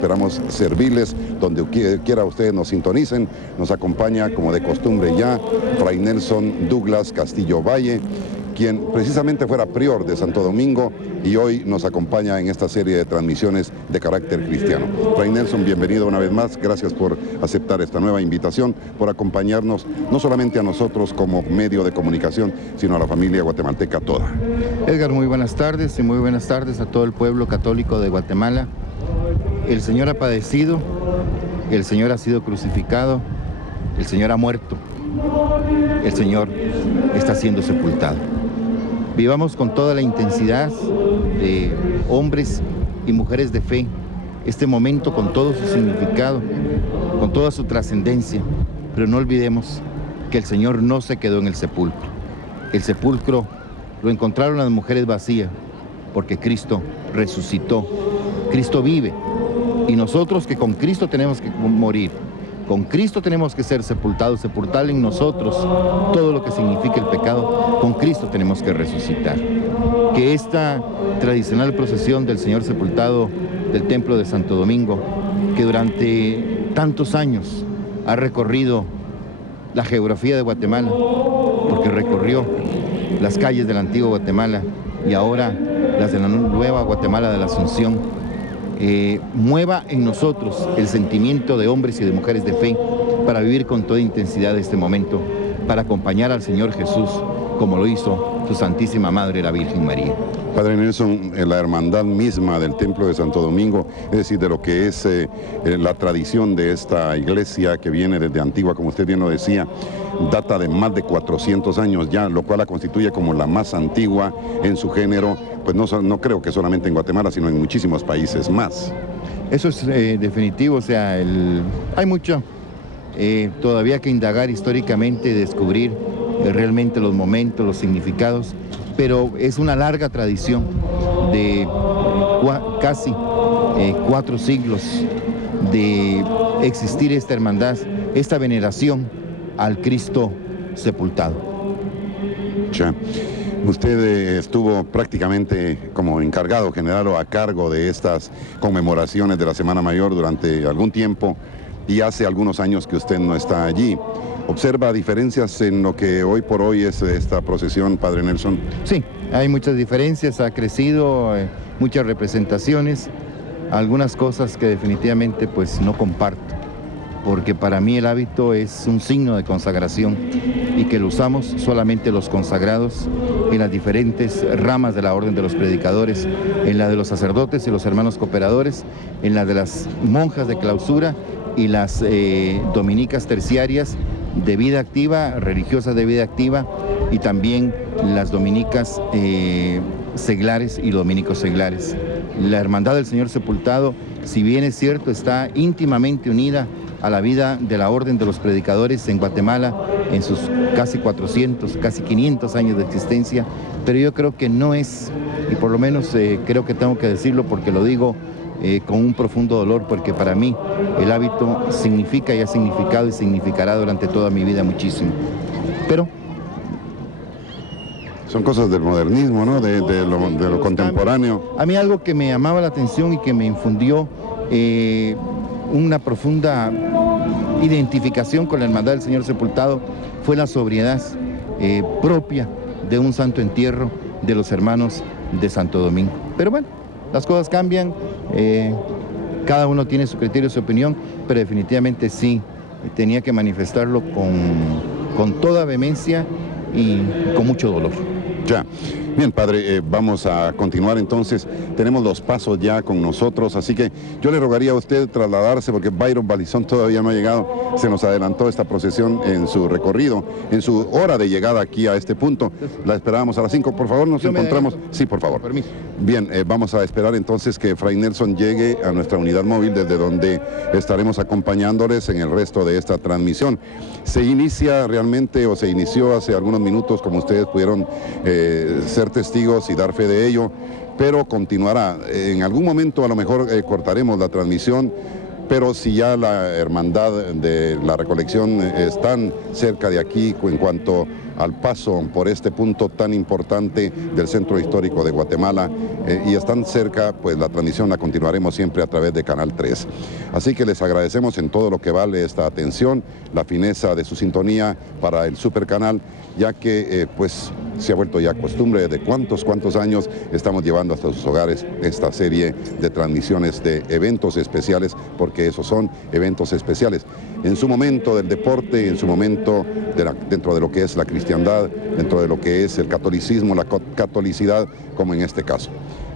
Esperamos servirles donde quiera ustedes nos sintonicen. Nos acompaña, como de costumbre ya, Fray Nelson Douglas Castillo Valle, quien precisamente fuera prior de Santo Domingo y hoy nos acompaña en esta serie de transmisiones de carácter cristiano. Fray Nelson, bienvenido una vez más. Gracias por aceptar esta nueva invitación, por acompañarnos no solamente a nosotros como medio de comunicación, sino a la familia guatemalteca toda. Edgar, muy buenas tardes y muy buenas tardes a todo el pueblo católico de Guatemala. El Señor ha padecido, el Señor ha sido crucificado, el Señor ha muerto, el Señor está siendo sepultado. Vivamos con toda la intensidad de hombres y mujeres de fe este momento con todo su significado, con toda su trascendencia, pero no olvidemos que el Señor no se quedó en el sepulcro. El sepulcro lo encontraron las mujeres vacías porque Cristo resucitó, Cristo vive. Y nosotros que con Cristo tenemos que morir, con Cristo tenemos que ser sepultados, sepultar en nosotros todo lo que significa el pecado, con Cristo tenemos que resucitar. Que esta tradicional procesión del Señor sepultado del Templo de Santo Domingo, que durante tantos años ha recorrido la geografía de Guatemala, porque recorrió las calles de la antigua Guatemala y ahora las de la nueva Guatemala de la Asunción, mueva en nosotros el sentimiento de hombres y de mujeres de fe para vivir con toda intensidad este momento, para acompañar al Señor Jesús como lo hizo su Santísima Madre, la Virgen María. Padre Nelson, la hermandad misma del Templo de Santo Domingo, es decir, de lo que es la tradición de esta iglesia que viene desde Antigua, como usted bien lo decía, data de más de 400 años ya, lo cual la constituye como la más antigua en su género, pues no creo que solamente en Guatemala, sino en muchísimos países más. Eso es definitivo, o sea, hay mucho todavía que indagar históricamente, descubrir realmente los momentos, los significados, pero es una larga tradición de casi 4 siglos de existir esta hermandad, esta veneración al Cristo sepultado. Ya. Usted estuvo prácticamente como encargado general o a cargo de estas conmemoraciones de la Semana Mayor durante algún tiempo y hace algunos años que usted no está allí. ¿Observa diferencias en lo que hoy por hoy es esta procesión, Padre Nelson? Sí, hay muchas diferencias, ha crecido, muchas representaciones, algunas cosas que definitivamente pues no comparto, porque para mí el hábito es un signo de consagración y que lo usamos solamente los consagrados en las diferentes ramas de la orden de los predicadores, en la de los sacerdotes y los hermanos cooperadores, en la de las monjas de clausura y las dominicas terciarias de vida activa, religiosas de vida activa, y también las dominicas seglares y dominicos seglares. La Hermandad del Señor Sepultado, si bien es cierto, está íntimamente unida a la vida de la Orden de los Predicadores en Guatemala en sus casi 400, casi 500 años de existencia, pero yo creo que no es, y por lo menos creo que tengo que decirlo porque lo digo con un profundo dolor, porque para mí el hábito significa y ha significado y significará durante toda mi vida muchísimo. Pero son cosas del modernismo, ¿no? De lo contemporáneo. A mí algo que me llamaba la atención y que me infundió una profunda identificación con la Hermandad del Señor Sepultado fue la sobriedad propia de un santo entierro de los hermanos de Santo Domingo. Pero bueno, las cosas cambian, cada uno tiene su criterio, su opinión, pero definitivamente sí, tenía que manifestarlo con toda vehemencia y con mucho dolor. Ya. Bien, Padre, vamos a continuar entonces. Tenemos los pasos ya con nosotros, así que yo le rogaría a usted trasladarse porque Byron Balizón todavía no ha llegado. Se nos adelantó esta procesión en su recorrido, en su hora de llegada aquí a este punto. La esperábamos a las 5. Por favor, nos encontramos. Sí, por favor. Permiso. Bien, vamos a esperar entonces que Fray Nelson llegue a nuestra unidad móvil desde donde estaremos acompañándoles en el resto de esta transmisión. Se inicia realmente o se inició hace algunos minutos, como ustedes pudieron ser testigos y dar fe de ello, pero continuará. En algún momento a lo mejor cortaremos la transmisión, pero si ya la hermandad de la recolección están cerca de aquí en cuanto al paso por este punto tan importante del centro histórico de Guatemala y están cerca, pues la transmisión la continuaremos siempre a través de Canal 3. Así que les agradecemos en todo lo que vale esta atención, la fineza de su sintonía para el Supercanal, ya que pues se ha vuelto ya costumbre de cuántos años estamos llevando hasta sus hogares esta serie de transmisiones de eventos especiales, porque esos son eventos especiales. En su momento del deporte, en su momento dentro de lo que es la cristiandad, dentro de lo que es el catolicismo, la catolicidad, como en este caso.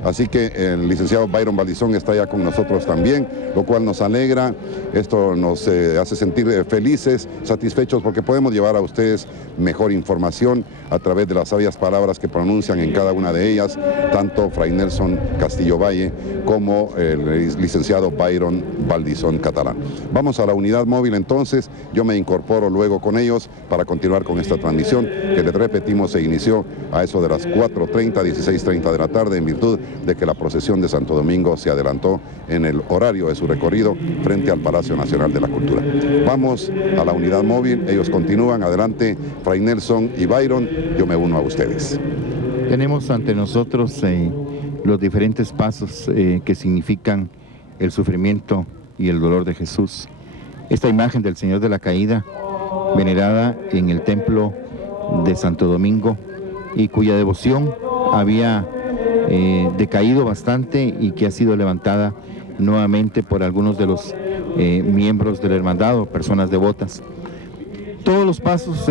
Así que el licenciado Byron Valdizón está ya con nosotros también, lo cual nos alegra, esto nos hace sentir felices, satisfechos, porque podemos llevar a ustedes mejor información a través de las sabias palabras que pronuncian en cada una de ellas, tanto Fray Nelson Castillo Valle como el licenciado Byron Valdizón Catalán. Vamos a la unidad móvil entonces, yo me incorporo luego con ellos para continuar con esta transmisión que les repetimos se inició a eso de las 4:30, 16:30 de la tarde en virtud de que la procesión de Santo Domingo se adelantó en el horario de su recorrido frente al Palacio Nacional de la Cultura. Vamos a la unidad móvil, ellos continúan, adelante Fray Nelson y Byron, yo me uno a ustedes. Tenemos ante nosotros los diferentes pasos que significan el sufrimiento y el dolor de Jesús. Esta imagen del Señor de la Caída, venerada en el templo de Santo Domingo y cuya devoción había decaído bastante y que ha sido levantada nuevamente por algunos de los miembros del hermandad, personas devotas. Todos los pasos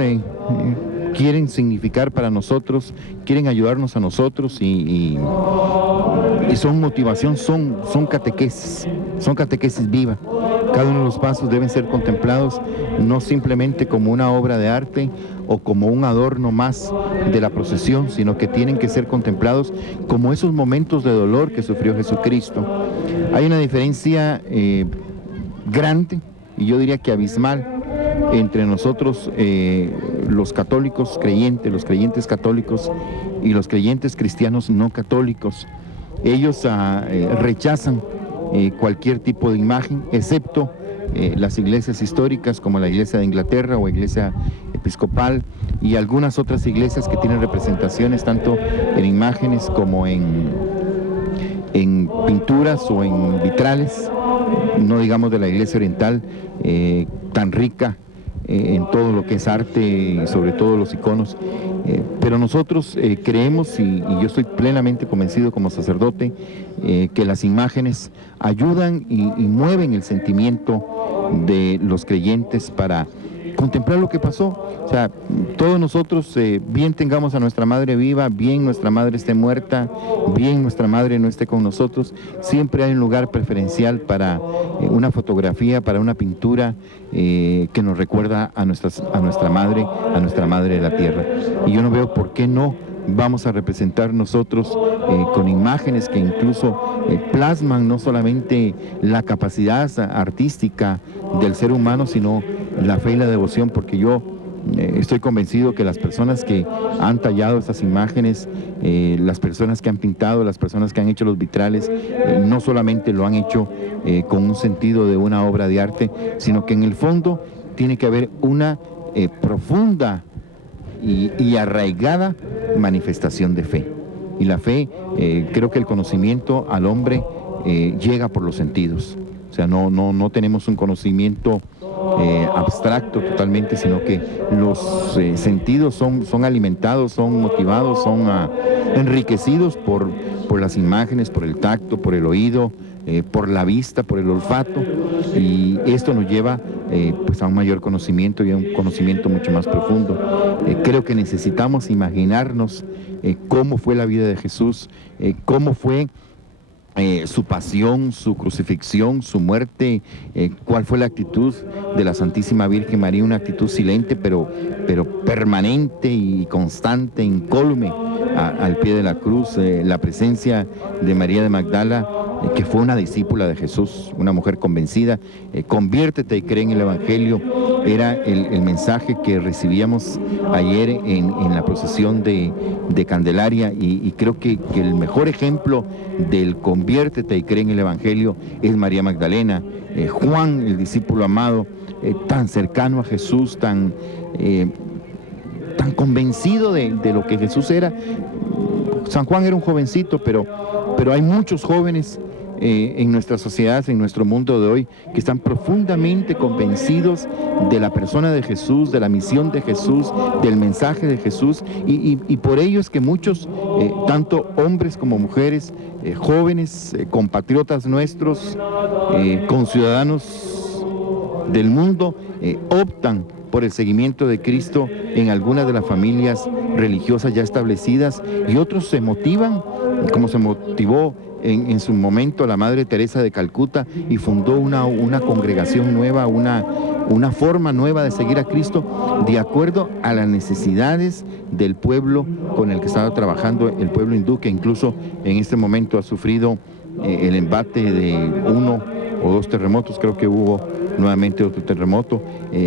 quieren significar para nosotros, quieren ayudarnos a nosotros y son motivación, son catequesis viva. Cada uno de los pasos deben ser contemplados no simplemente como una obra de arte o como un adorno más de la procesión, sino que tienen que ser contemplados como esos momentos de dolor que sufrió Jesucristo. Hay una diferencia grande, y yo diría que abismal, entre nosotros los católicos creyentes, los creyentes católicos y los creyentes cristianos no católicos. Ellos rechazan cualquier tipo de imagen, excepto las iglesias históricas como la Iglesia de Inglaterra o Iglesia Episcopal y algunas otras iglesias que tienen representaciones tanto en imágenes como en pinturas o en vitrales, no digamos de la Iglesia Oriental, tan rica en todo lo que es arte, sobre todo los iconos, pero nosotros creemos, y yo estoy plenamente convencido como sacerdote, que las imágenes ayudan y mueven el sentimiento de los creyentes para contemplar lo que pasó. O sea, todos nosotros, bien tengamos a nuestra madre viva, bien nuestra madre esté muerta, bien nuestra madre no esté con nosotros, siempre hay un lugar preferencial para una fotografía, para una pintura que nos recuerda a nuestra madre de la tierra. Y yo no veo por qué no vamos a representar nosotros con imágenes que incluso plasman no solamente la capacidad artística del ser humano, sino la fe y la devoción, porque yo estoy convencido que las personas que han tallado estas imágenes, las personas que han pintado, las personas que han hecho los vitrales, no solamente lo han hecho con un sentido de una obra de arte, sino que en el fondo tiene que haber una profunda y arraigada manifestación de fe. Y la fe, creo que el conocimiento al hombre llega por los sentidos. O sea, no tenemos un conocimiento abstracto totalmente, sino que los sentidos son alimentados, son motivados, son enriquecidos por las imágenes, por el tacto, por el oído, por la vista, por el olfato, y esto nos lleva pues a un mayor conocimiento y a un conocimiento mucho más profundo. Creo que necesitamos imaginarnos cómo fue la vida de Jesús, cómo fue su pasión, su crucifixión, su muerte, cuál fue la actitud de la Santísima Virgen María, una actitud silente pero permanente y constante, incólume al pie de la cruz, la presencia de María de Magdala, que fue una discípula de Jesús, una mujer convencida, conviértete y cree en el Evangelio, era el mensaje que recibíamos ayer en la procesión de Candelaria, y creo que el mejor ejemplo del conviértete y cree en el Evangelio es María Magdalena. Juan, el discípulo amado, tan cercano a Jesús, tan tan convencido de lo que Jesús era. San Juan era un jovencito, pero hay muchos jóvenes en nuestra sociedad, en nuestro mundo de hoy, que están profundamente convencidos de la persona de Jesús, de la misión de Jesús, del mensaje de Jesús, y por ello es que muchos, tanto hombres como mujeres, jóvenes, compatriotas nuestros, conciudadanos del mundo, optan por el seguimiento de Cristo en algunas de las familias religiosas ya establecidas, y otros se motivan, como se motivó en su momento la Madre Teresa de Calcuta, y fundó una congregación nueva, una forma nueva de seguir a Cristo de acuerdo a las necesidades del pueblo con el que estaba trabajando, el pueblo hindú, que incluso en este momento ha sufrido el embate de 1 o 2 terremotos. Creo que hubo nuevamente otro terremoto.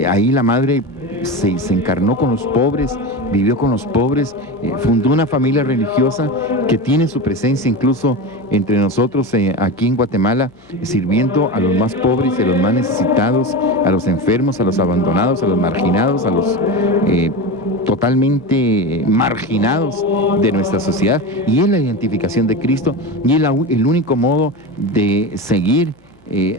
Ahí la Madre se encarnó con los pobres, vivió con los pobres, fundó una familia religiosa que tiene su presencia incluso entre nosotros aquí en Guatemala, sirviendo a los más pobres y a los más necesitados, a los enfermos, a los abandonados, a los marginados, a los totalmente marginados de nuestra sociedad. Y es la identificación de Cristo, y es el único modo de seguir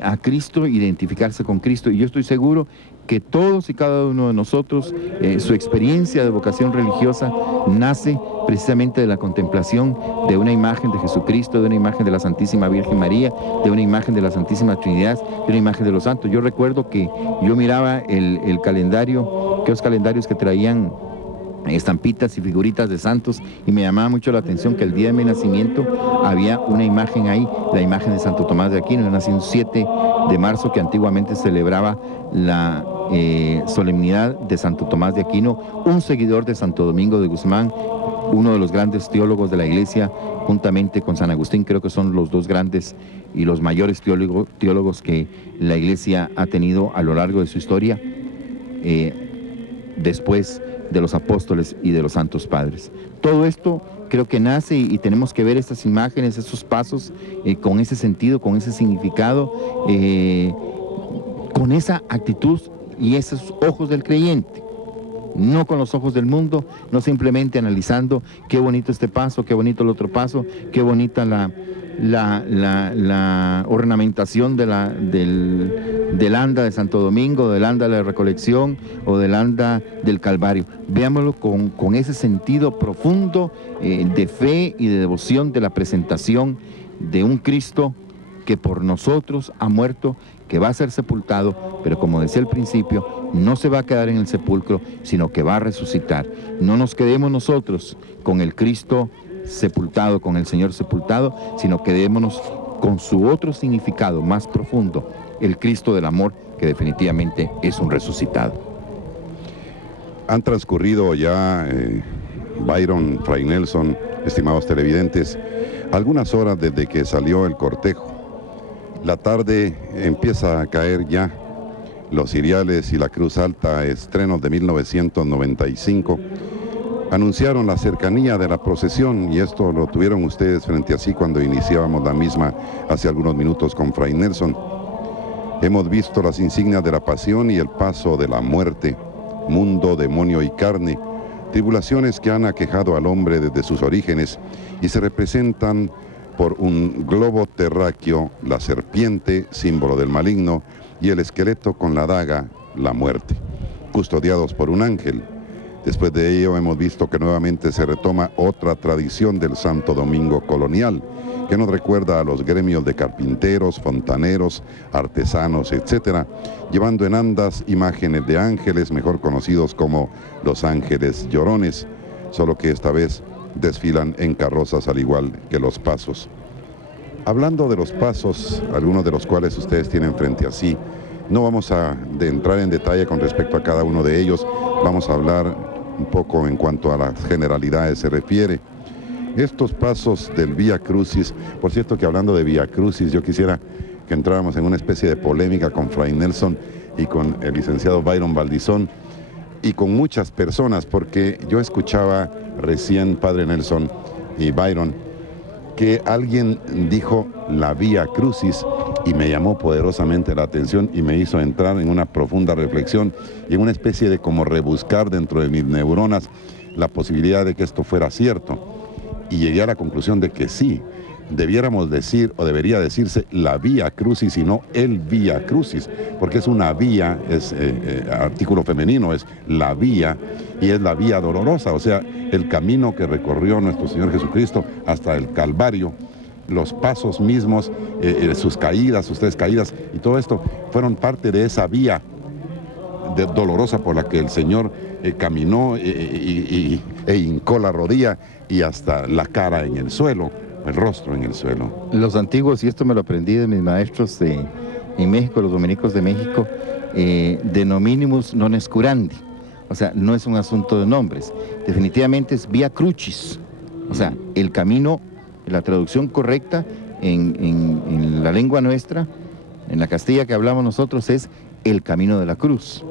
a Cristo, identificarse con Cristo. Y yo estoy seguro que todos y cada uno de nosotros, su experiencia de vocación religiosa nace precisamente de la contemplación de una imagen de Jesucristo, de una imagen de la Santísima Virgen María, de una imagen de la Santísima Trinidad, de una imagen de los santos. Yo recuerdo que yo miraba el calendario, aquellos calendarios que traían estampitas y figuritas de santos, y me llamaba mucho la atención que el día de mi nacimiento había una imagen ahí, la imagen de Santo Tomás de Aquino. Yo nací un 7 de marzo, que antiguamente celebraba la solemnidad de Santo Tomás de Aquino, un seguidor de Santo Domingo de Guzmán, uno de los grandes teólogos de la Iglesia, juntamente con San Agustín. Creo que son los dos grandes y los mayores teólogos que la Iglesia ha tenido a lo largo de su historia, después de los apóstoles y de los santos padres. Todo esto creo que nace, y tenemos que ver estas imágenes, esos pasos, con ese sentido, con ese significado, con esa actitud y esos ojos del creyente, no con los ojos del mundo, no simplemente analizando qué bonito este paso, qué bonito el otro paso, qué bonita la ornamentación del anda de Santo Domingo, del anda de la Recolección o del anda del Calvario. Veámoslo con ese sentido profundo de fe y de devoción de la presentación de un Cristo que por nosotros ha muerto, que va a ser sepultado, pero como decía al principio, no se va a quedar en el sepulcro, sino que va a resucitar. No nos quedemos nosotros con el Cristo sepultado, con el Señor sepultado, sino quedémonos con su otro significado más profundo, el Cristo del amor, que definitivamente es un resucitado. Han transcurrido ya, Byron, Fray Nelson, estimados televidentes, algunas horas desde que salió el cortejo. La tarde empieza a caer ya, los ciriales y la cruz alta, estrenos de 1995, anunciaron la cercanía de la procesión, y esto lo tuvieron ustedes frente a sí cuando iniciábamos la misma hace algunos minutos con Fray Nelson. Hemos visto las insignias de la pasión y el paso de la muerte, mundo, demonio y carne, tribulaciones que han aquejado al hombre desde sus orígenes y se representan por un globo terráqueo, la serpiente, símbolo del maligno, y el esqueleto con la daga, la muerte, custodiados por un ángel. Después de ello hemos visto que nuevamente se retoma otra tradición del Santo Domingo colonial, que nos recuerda a los gremios de carpinteros, fontaneros, artesanos, etcétera, llevando en andas imágenes de ángeles, mejor conocidos como los ángeles llorones, solo que esta vez desfilan en carrozas al igual que los pasos. Hablando de los pasos, algunos de los cuales ustedes tienen frente a sí, no vamos a entrar en detalle con respecto a cada uno de ellos, vamos a hablar un poco en cuanto a las generalidades se refiere. Estos pasos del Vía Crucis, por cierto que hablando de Vía Crucis, yo quisiera que entráramos en una especie de polémica con Fray Nelson y con el licenciado Byron Valdizón y con muchas personas, porque yo escuchaba recién, Padre Nelson y Byron, que alguien dijo la Vía Crucis y me llamó poderosamente la atención y me hizo entrar en una profunda reflexión y en una especie de como rebuscar dentro de mis neuronas la posibilidad de que esto fuera cierto. Y llegué a la conclusión de que sí, debiéramos decir, o debería decirse, la Vía Crucis y no el Vía Crucis, porque es una vía, es artículo femenino, es la vía, y es la vía dolorosa, o sea, el camino que recorrió nuestro Señor Jesucristo hasta el Calvario, los pasos mismos, sus caídas, sus 3 caídas, y todo esto fueron parte de esa vía dolorosa por la que el Señor caminó e hincó la rodilla y hasta la cara en el suelo, el rostro en el suelo. Los antiguos, y esto me lo aprendí de mis maestros en México, los dominicos de México, denominimus non est curandi, o sea, no es un asunto de nombres, definitivamente es vía crucis, o sea, el camino, la traducción correcta en la lengua nuestra, en la Castilla que hablamos nosotros, es el camino de la cruz,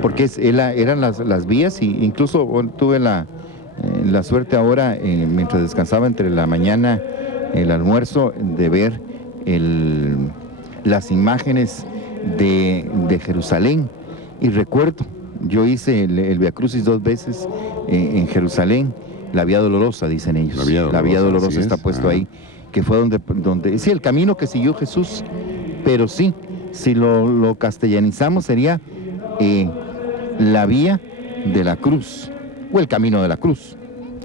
porque eran las vías, y incluso tuve la suerte ahora, mientras descansaba entre la mañana, el almuerzo, de ver las imágenes de Jerusalén, y recuerdo, yo hice el Via Crucis 2 veces en Jerusalén, la Vía Dolorosa, dicen ellos, la Vía Dolorosa está puesto ahí, que fue donde, sí, el camino que siguió Jesús, pero sí, si lo castellanizamos sería la vía de la cruz, o el camino de la cruz,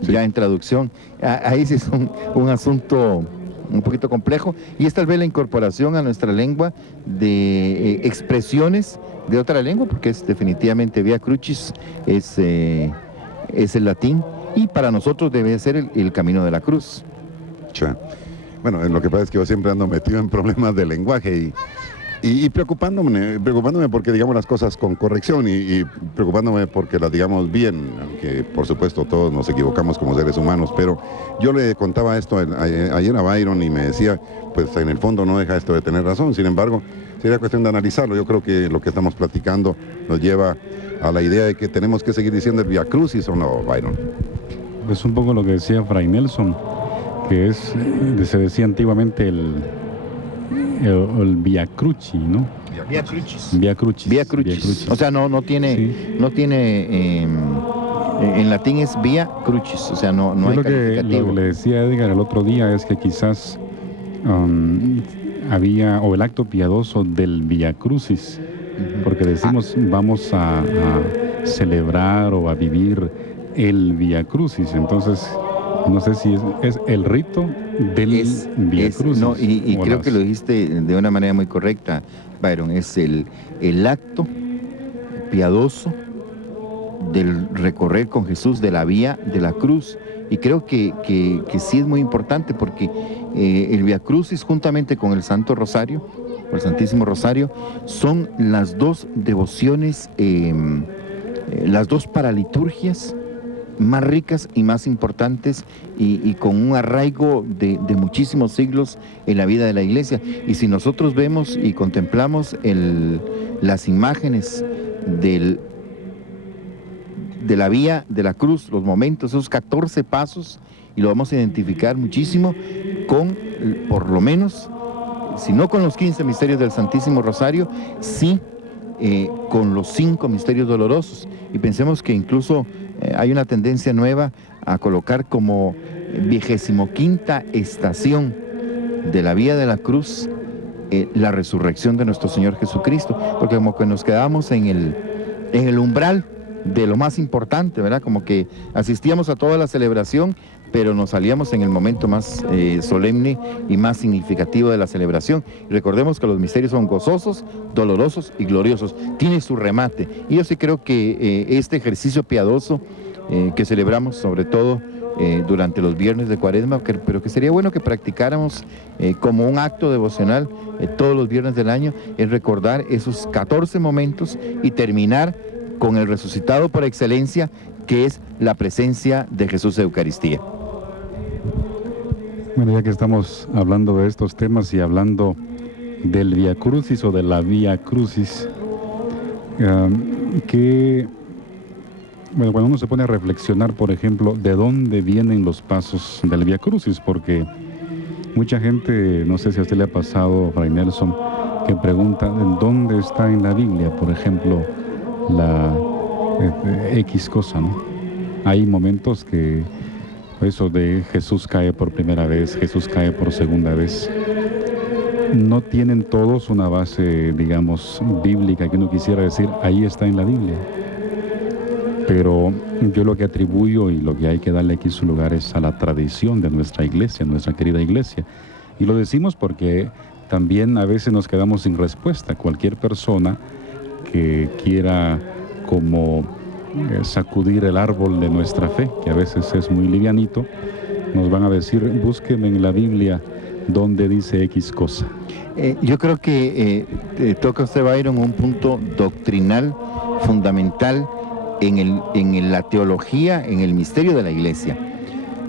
sí. Ya en traducción. Ahí sí es un asunto un poquito complejo, y es tal vez la incorporación a nuestra lengua de expresiones de otra lengua, porque es definitivamente Via Crucis, es el latín, y para nosotros debe ser el camino de la cruz. Bueno, lo que pasa es que yo siempre ando metido en problemas de lenguaje y preocupándome porque digamos las cosas con corrección y preocupándome porque las digamos bien, aunque por supuesto todos nos equivocamos como seres humanos, pero yo le contaba esto ayer a Byron y me decía, pues en el fondo no deja esto de tener razón, sin embargo sería cuestión de analizarlo. Yo creo que lo que estamos platicando nos lleva a la idea de que tenemos que seguir diciendo el Via Crucis, ¿o no, Byron? Es un poco lo que decía Fray Nelson, que se decía antiguamente el Via Crucis, ¿no? Via Crucis. Via Crucis. Via Crucis. O sea, no tiene, en latín es Via Crucis, o sea, no hay calificativo. Lo que le decía Edgar el otro día es que quizás había, o el acto piadoso del Via Crucis, porque decimos vamos a celebrar o a vivir el Via Crucis, entonces no sé si es el rito del Via Crucis. No, y creo que lo dijiste de una manera muy correcta, Byron, es el acto piadoso del recorrer con Jesús de la vía de la cruz, y creo que sí es muy importante, porque el Via Crucis juntamente con el Santo Rosario, o el Santísimo Rosario, son las dos devociones, las dos paraliturgias más ricas y más importantes, y con un arraigo de muchísimos siglos en la vida de la Iglesia. Y si nosotros vemos y contemplamos las imágenes de la vía de la cruz, los momentos, esos 14 pasos, y lo vamos a identificar muchísimo con, por lo menos, si no con los 15 misterios del Santísimo Rosario, sí con los 5 misterios dolorosos. Y pensemos que incluso hay una tendencia nueva a colocar como 25ª estación de la vía de la cruz la resurrección de nuestro Señor Jesucristo, porque como que nos quedamos en el umbral de lo más importante, ¿verdad? Como que asistíamos a toda la celebración, pero nos salíamos en el momento más solemne y más significativo de la celebración. Y recordemos que los misterios son gozosos, dolorosos y gloriosos. Tiene su remate. Y yo sí creo que este ejercicio piadoso que celebramos, sobre todo durante los viernes de Cuaresma, pero que sería bueno que practicáramos como un acto devocional todos los viernes del año, es recordar esos 14 momentos y terminar con el resucitado por excelencia, que es la presencia de Jesús en Eucaristía. Bueno, ya que estamos hablando de estos temas y hablando del Via Crucis o de la Via Crucis, cuando uno se pone a reflexionar, por ejemplo, de dónde vienen los pasos del Via Crucis, porque Mucha gente, no sé si a usted le ha pasado, Fray Nelson, que pregunta dónde está en la Biblia, por ejemplo, la X cosa, ¿no? Hay momentos que eso de Jesús cae por primera vez, Jesús cae por segunda vez, no tienen todos una base, digamos, bíblica que uno quisiera decir, ahí está en la Biblia. Pero yo lo que atribuyo y lo que hay que darle aquí su lugar es a la tradición de nuestra iglesia, nuestra querida iglesia. Y lo decimos porque también a veces nos quedamos sin respuesta. Cualquier persona que quiera como sacudir el árbol de nuestra fe, que a veces es muy livianito, nos van a decir, búsqueme en la Biblia donde dice X cosa. Yo creo que toca usted, Byron, un punto doctrinal fundamental en la teología, en el misterio de la iglesia.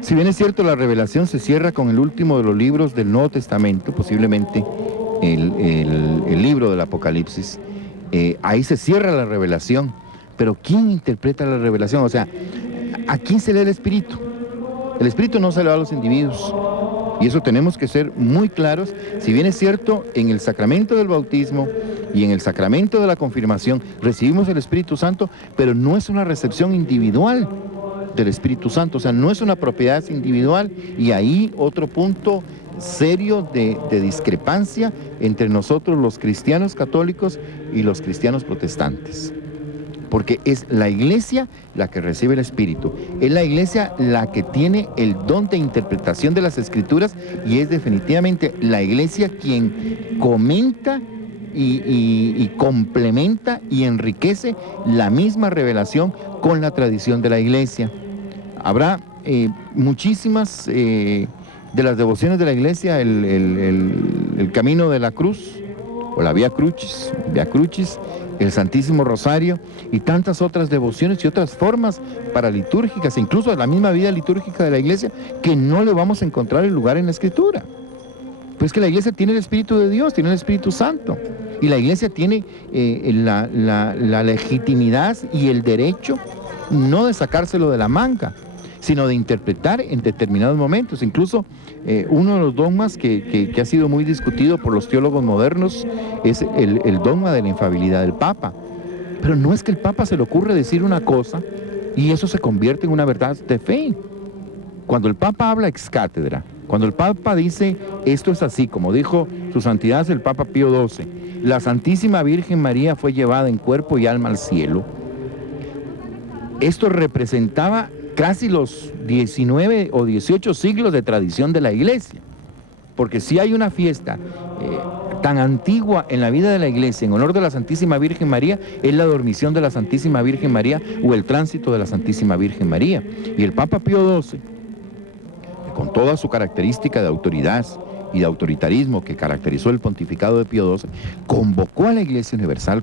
Si bien es cierto, la revelación se cierra con el último de los libros del Nuevo Testamento, posiblemente el libro del Apocalipsis, ahí se cierra la revelación, pero ¿quién interpreta la revelación? O sea, ¿a quién se le da el Espíritu? El Espíritu no se le da a los individuos, y eso tenemos que ser muy claros. Si bien es cierto, en el sacramento del bautismo y en el sacramento de la confirmación recibimos el Espíritu Santo, pero no es una recepción individual del Espíritu Santo, o sea, no es una propiedad individual, y ahí otro punto serio de discrepancia entre nosotros los cristianos católicos y los cristianos protestantes. Porque es la iglesia la que recibe el Espíritu, es la iglesia la que tiene el don de interpretación de las Escrituras, y es definitivamente la iglesia quien comenta y complementa y enriquece la misma revelación con la tradición de la iglesia. Habrá muchísimas de las devociones de la iglesia, el camino de la cruz, o la Vía Crucis, el Santísimo Rosario y tantas otras devociones y otras formas paralitúrgicas, incluso la misma vida litúrgica de la iglesia, que no le vamos a encontrar el lugar en la Escritura. Pues que la iglesia tiene el Espíritu de Dios, tiene el Espíritu Santo, y la iglesia tiene la legitimidad y el derecho no de sacárselo de la manga, sino de interpretar en determinados momentos. Incluso uno de los dogmas que ha sido muy discutido por los teólogos modernos es el dogma de la infalibilidad del Papa. Pero no es que el Papa se le ocurre decir una cosa y eso se convierte en una verdad de fe. Cuando el Papa habla ex cátedra, cuando el Papa dice esto es así, como dijo su santidad el Papa Pío XII, la Santísima Virgen María fue llevada en cuerpo y alma al cielo, esto representaba casi los 19 o 18 siglos de tradición de la iglesia, porque si hay una fiesta tan antigua en la vida de la iglesia en honor de la Santísima Virgen María, es la dormición de la Santísima Virgen María o el tránsito de la Santísima Virgen María. Y el Papa Pío XII, con toda su característica de autoridad y de autoritarismo que caracterizó el pontificado de Pío XII, convocó a la Iglesia Universal,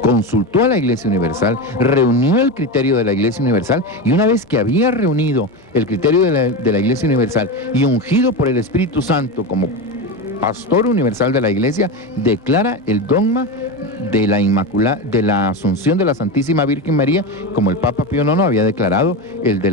consultó a la Iglesia Universal, reunió el criterio de la Iglesia Universal, y una vez que había reunido el criterio de la Iglesia Universal y ungido por el Espíritu Santo como pastor universal de la Iglesia, declara el dogma de la Asunción de la Santísima Virgen María, como el Papa Pío IX había declarado el de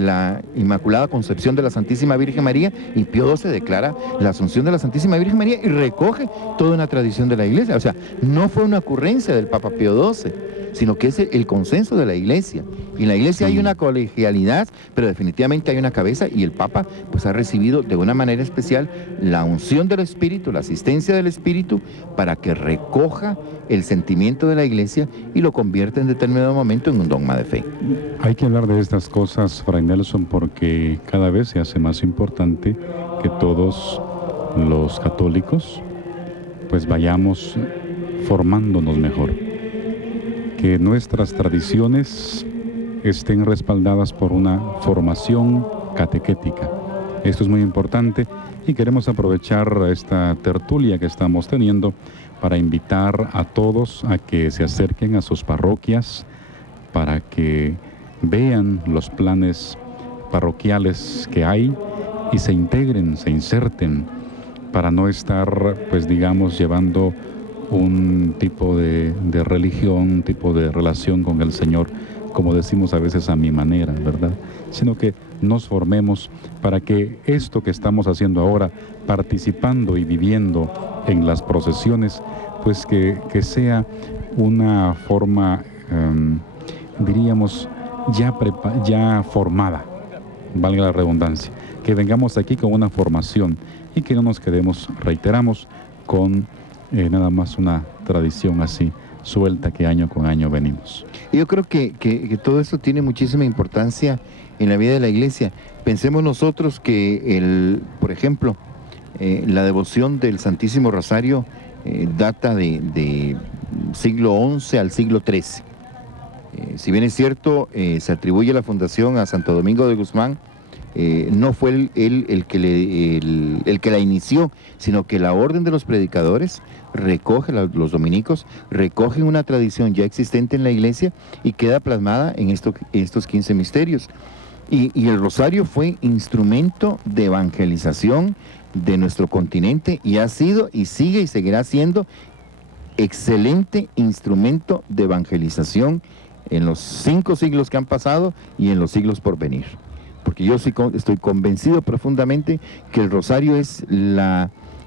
la Inmaculada Concepción de la Santísima Virgen María, y Pío XII declara la Asunción de la Santísima Virgen María y recoge toda una tradición de la Iglesia. O sea, no fue una ocurrencia del Papa Pío XII, sino que es el consenso de la Iglesia. Y en la Iglesia hay una colegialidad, pero definitivamente hay una cabeza, y el Papa pues ha recibido de una manera especial la unción del Espíritu, la asistencia del Espíritu, para que recoja el sentimiento de la Iglesia y lo convierta en determinado momento en un dogma de fe. Hay que hablar de estas cosas, Fray Nelson, porque cada vez se hace más importante que todos los católicos pues vayamos formándonos mejor, que nuestras tradiciones estén respaldadas por una formación catequética. Esto es muy importante y queremos aprovechar esta tertulia que estamos teniendo para invitar a todos a que se acerquen a sus parroquias para que vean los planes parroquiales que hay y se integren, se inserten, para no estar, pues digamos, llevando un tipo de religión, un tipo de relación con el Señor como decimos a veces, a mi manera, ¿verdad? Sino que nos formemos para que esto que estamos haciendo ahora, participando y viviendo en las procesiones, pues que sea una forma, diríamos, ya formada, valga la redundancia, que vengamos aquí con una formación y que no nos quedemos, reiteramos, con nada más una tradición así suelta que año con año venimos. Yo creo que todo eso tiene muchísima importancia en la vida de la iglesia. Pensemos nosotros que, por ejemplo, la devoción del Santísimo Rosario data de siglo XI al siglo XIII. Si bien es cierto, se atribuye la fundación a Santo Domingo de Guzmán, no fue él el que la inició, sino que la orden de los predicadores recoge, los dominicos, recogen una tradición ya existente en la iglesia y queda plasmada en estos 15 misterios. Y el rosario fue instrumento de evangelización de nuestro continente y ha sido y sigue y seguirá siendo excelente instrumento de evangelización en los 5 siglos que han pasado y en los siglos por venir. Porque yo estoy convencido profundamente que el rosario es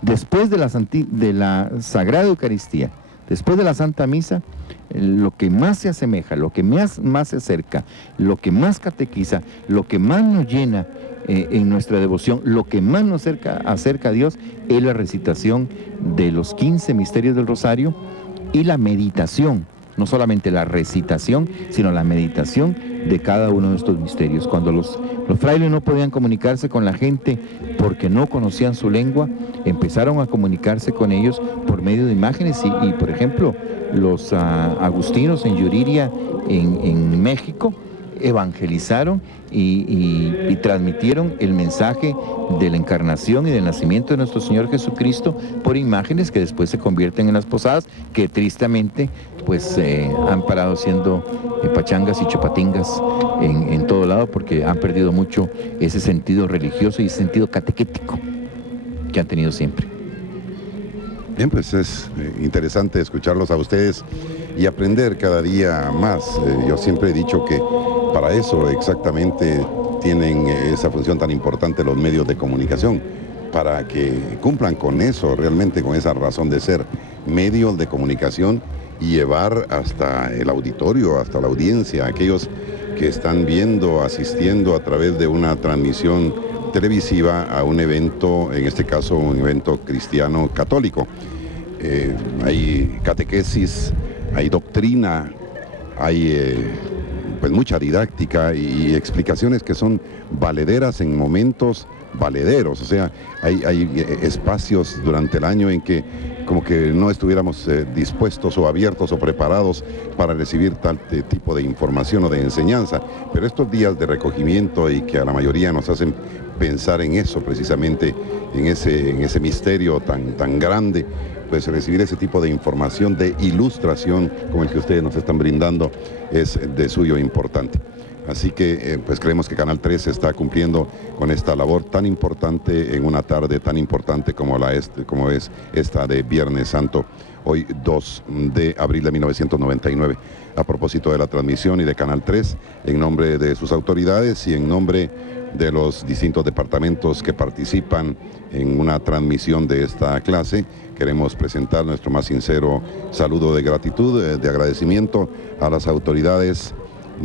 después de la Sagrada Eucaristía, después de la Santa Misa, lo que más se asemeja, lo que más se acerca, lo que más catequiza, lo que más nos llena en nuestra devoción, lo que más nos acerca a Dios, es la recitación de los 15 misterios del rosario y la meditación. No solamente la recitación, sino la meditación de cada uno de estos misterios. Cuando los frailes no podían comunicarse con la gente porque no conocían su lengua, empezaron a comunicarse con ellos por medio de imágenes y por ejemplo, los agustinos en Yuriria, en México, evangelizaron y transmitieron el mensaje de la encarnación y del nacimiento de nuestro Señor Jesucristo por imágenes que después se convierten en las posadas, que tristemente pues han parado siendo pachangas y chupatingas en todo lado, porque han perdido mucho ese sentido religioso y ese sentido catequético que han tenido siempre. Bien, pues es interesante escucharlos a ustedes y aprender cada día más. Yo siempre he dicho que para eso exactamente tienen esa función tan importante los medios de comunicación, para que cumplan con eso, realmente con esa razón de ser, medios de comunicación, y llevar hasta el auditorio, hasta la audiencia, aquellos que están viendo, asistiendo a través de una transmisión televisiva a un evento, en este caso un evento cristiano católico. Hay catequesis, hay doctrina, hay pues mucha didáctica y explicaciones que son valederas en momentos valederos. O sea, hay espacios durante el año en que como que no estuviéramos dispuestos o abiertos o preparados para recibir tal tipo de información o de enseñanza. Pero estos días de recogimiento y que a la mayoría nos hacen pensar en eso, precisamente en ese misterio tan grande, pues recibir ese tipo de información, de ilustración como el que ustedes nos están brindando, es de suyo importante. Así que pues creemos que Canal 3 está cumpliendo con esta labor tan importante en una tarde tan importante como es esta de Viernes Santo, hoy 2 de abril de 1999. A propósito de la transmisión y de Canal 3, en nombre de sus autoridades y en nombre de los distintos departamentos que participan en una transmisión de esta clase, queremos presentar nuestro más sincero saludo de gratitud, de agradecimiento a las autoridades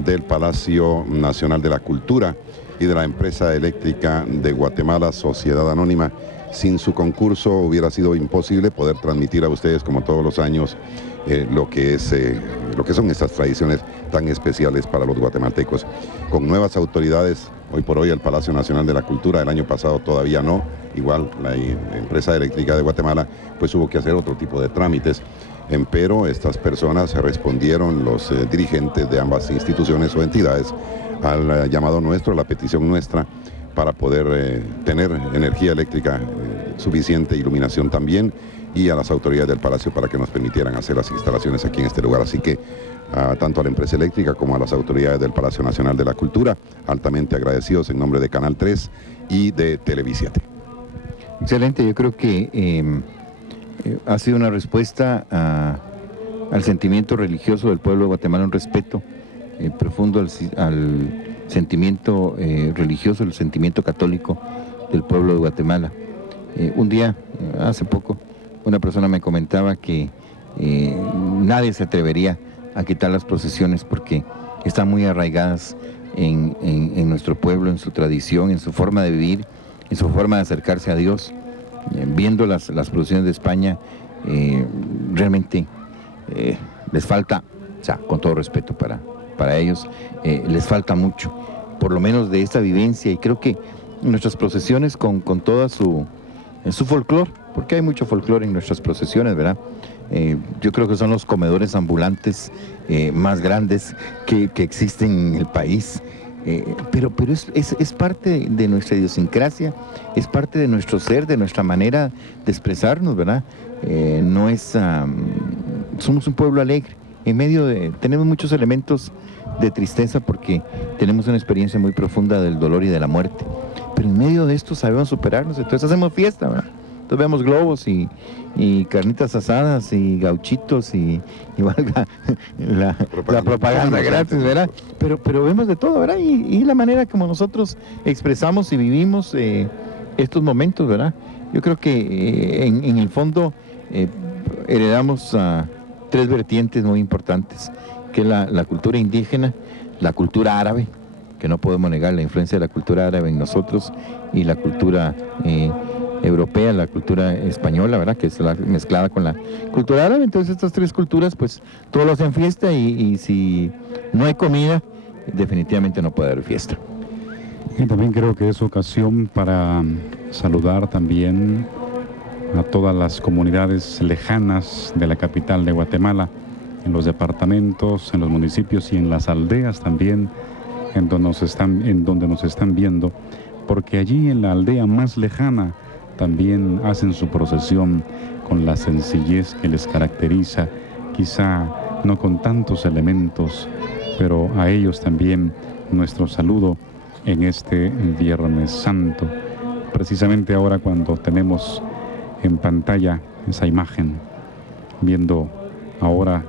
del Palacio Nacional de la Cultura y de la Empresa Eléctrica de Guatemala, Sociedad Anónima. Sin su concurso hubiera sido imposible poder transmitir a ustedes, como todos los años, lo que son estas tradiciones tan especiales para los guatemaltecos. Con nuevas autoridades, hoy por hoy el Palacio Nacional de la Cultura, el año pasado todavía no, igual la Empresa Eléctrica de Guatemala pues hubo que hacer otro tipo de trámites. Pero estas personas respondieron, los dirigentes de ambas instituciones o entidades, al llamado nuestro, la petición nuestra, para poder tener energía eléctrica suficiente, iluminación también, y a las autoridades del Palacio para que nos permitieran hacer las instalaciones aquí en este lugar. Así que tanto a la empresa eléctrica como a las autoridades del Palacio Nacional de la Cultura, altamente agradecidos en nombre de Canal 3 y de Televisiate. Excelente, yo creo que ha sido una respuesta al sentimiento religioso del pueblo de Guatemala, un respeto profundo al sentimiento religioso, el sentimiento católico del pueblo de Guatemala. Un día, hace poco, una persona me comentaba que nadie se atrevería a quitar las procesiones porque están muy arraigadas en nuestro pueblo, en su tradición, en su forma de vivir, en su forma de acercarse a Dios. Viendo las procesiones de España, realmente les falta, o sea, con todo respeto para ellos, les falta mucho, por lo menos de esta vivencia, y creo que nuestras procesiones con toda su folclore, porque hay mucho folclore en nuestras procesiones, ¿verdad? Yo creo que son los comedores ambulantes más grandes que existen en el país, pero es parte de nuestra idiosincrasia, es parte de nuestro ser, de nuestra manera de expresarnos, ¿verdad? Somos un pueblo alegre, tenemos muchos elementos de tristeza porque tenemos una experiencia muy profunda del dolor y de la muerte, pero en medio de esto sabemos superarnos, entonces hacemos fiesta, ¿verdad? Entonces vemos globos y carnitas asadas y gauchitos y valga la propaganda gratis, ¿verdad? Pero vemos de todo, ¿verdad? Y la manera como nosotros expresamos y vivimos estos momentos, ¿verdad? Yo creo que en el fondo heredamos tres vertientes muy importantes, que es la cultura indígena, la cultura árabe, que no podemos negar la influencia de la cultura árabe en nosotros, y la cultura europea, la cultura española, ¿verdad? Que es mezclada con la cultura árabe. Entonces estas tres culturas, pues, todos lo hacen fiesta y si no hay comida, definitivamente no puede haber fiesta. Y también creo que es ocasión para saludar también a todas las comunidades lejanas de la capital de Guatemala, en los departamentos, en los municipios y en las aldeas también, en donde nos están viendo, porque allí en la aldea más lejana también hacen su procesión con la sencillez que les caracteriza, quizá no con tantos elementos, pero a ellos también nuestro saludo en este Viernes Santo. Precisamente ahora, cuando tenemos en pantalla esa imagen, viendo ahora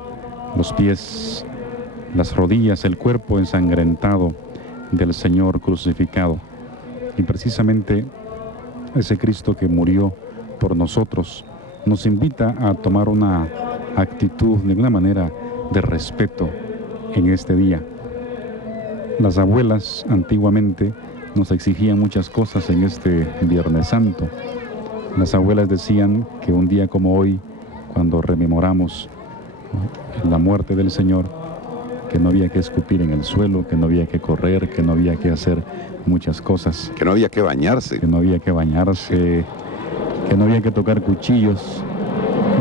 los pies, las rodillas, el cuerpo ensangrentado del Señor crucificado, y precisamente ese Cristo que murió por nosotros nos invita a tomar una actitud de una manera de respeto en este día. Las abuelas antiguamente nos exigían muchas cosas en este Viernes Santo. Las abuelas decían que un día como hoy, cuando rememoramos la muerte del Señor, que no había que escupir en el suelo, que no había que correr, que no había que hacer muchas cosas. Que no había que bañarse. Que no había que bañarse, que no había que tocar cuchillos,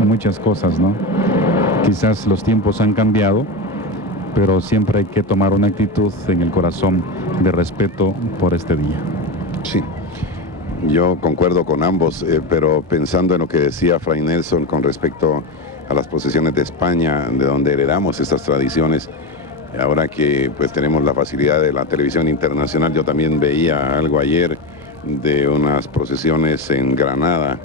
muchas cosas, ¿no? Quizás los tiempos han cambiado, pero siempre hay que tomar una actitud en el corazón de respeto por este día. Sí, yo concuerdo con ambos, pero pensando en lo que decía Fray Nelson con respecto a las procesiones de España, de donde heredamos estas tradiciones, ahora que pues tenemos la facilidad de la televisión internacional, yo también veía algo ayer de unas procesiones en Granada,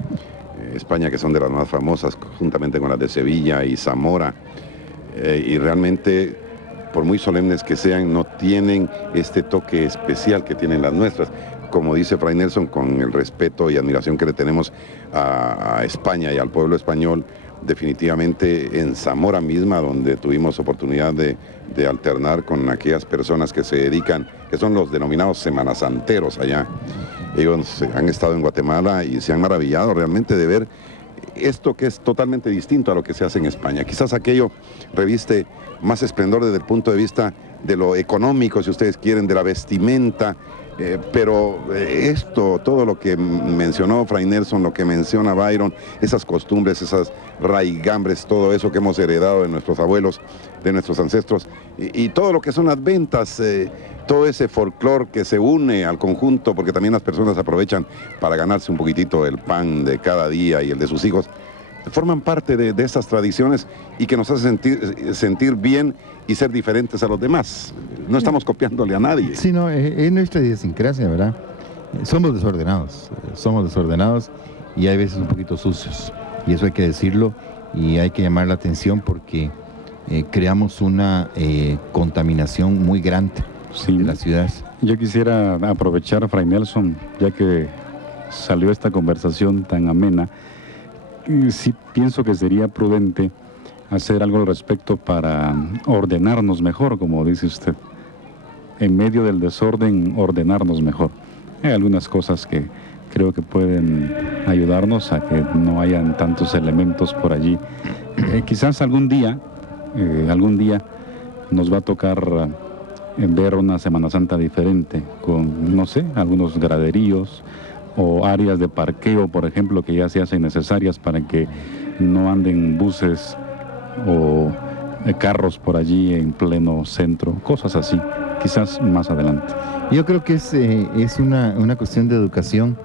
España, que son de las más famosas, juntamente con las de Sevilla y Zamora, y realmente, por muy solemnes que sean, no tienen este toque especial que tienen las nuestras. Como dice Fray Nelson, con el respeto y admiración que le tenemos a España y al pueblo español, definitivamente en Zamora misma, donde tuvimos oportunidad de alternar con aquellas personas que se dedican, que son los denominados semanasanteros allá. Ellos han estado en Guatemala y se han maravillado realmente de ver esto que es totalmente distinto a lo que se hace en España. Quizás aquello reviste más esplendor desde el punto de vista de lo económico, si ustedes quieren, de la vestimenta, pero esto, todo lo que mencionó Fray Nelson, lo que menciona Byron, esas costumbres, esas raigambres, todo eso que hemos heredado de nuestros abuelos, de nuestros ancestros, y todo lo que son las ventas, todo ese folclore que se une al conjunto, porque también las personas aprovechan para ganarse un poquitito el pan de cada día y el de sus hijos, forman parte de estas tradiciones y que nos hace sentir bien y ser diferentes a los demás. No estamos copiándole a nadie. Sí, no, es nuestra idiosincrasia, ¿verdad? Somos desordenados y hay veces un poquito sucios, y eso hay que decirlo y hay que llamar la atención porque creamos una contaminación muy grande de las ciudades. Yo quisiera aprovechar, Fray Nelson, ya que salió esta conversación tan amena, sí pienso que sería prudente hacer algo al respecto para ordenarnos mejor, como dice usted. En medio del desorden, ordenarnos mejor. Hay algunas cosas que creo que pueden ayudarnos a que no hayan tantos elementos por allí. Quizás algún día nos va a tocar ver una Semana Santa diferente, con, no sé, algunos graderíos o áreas de parqueo, por ejemplo, que ya se hacen necesarias para que no anden buses o carros por allí en pleno centro, cosas así, quizás más adelante. Yo creo que es una cuestión de educación.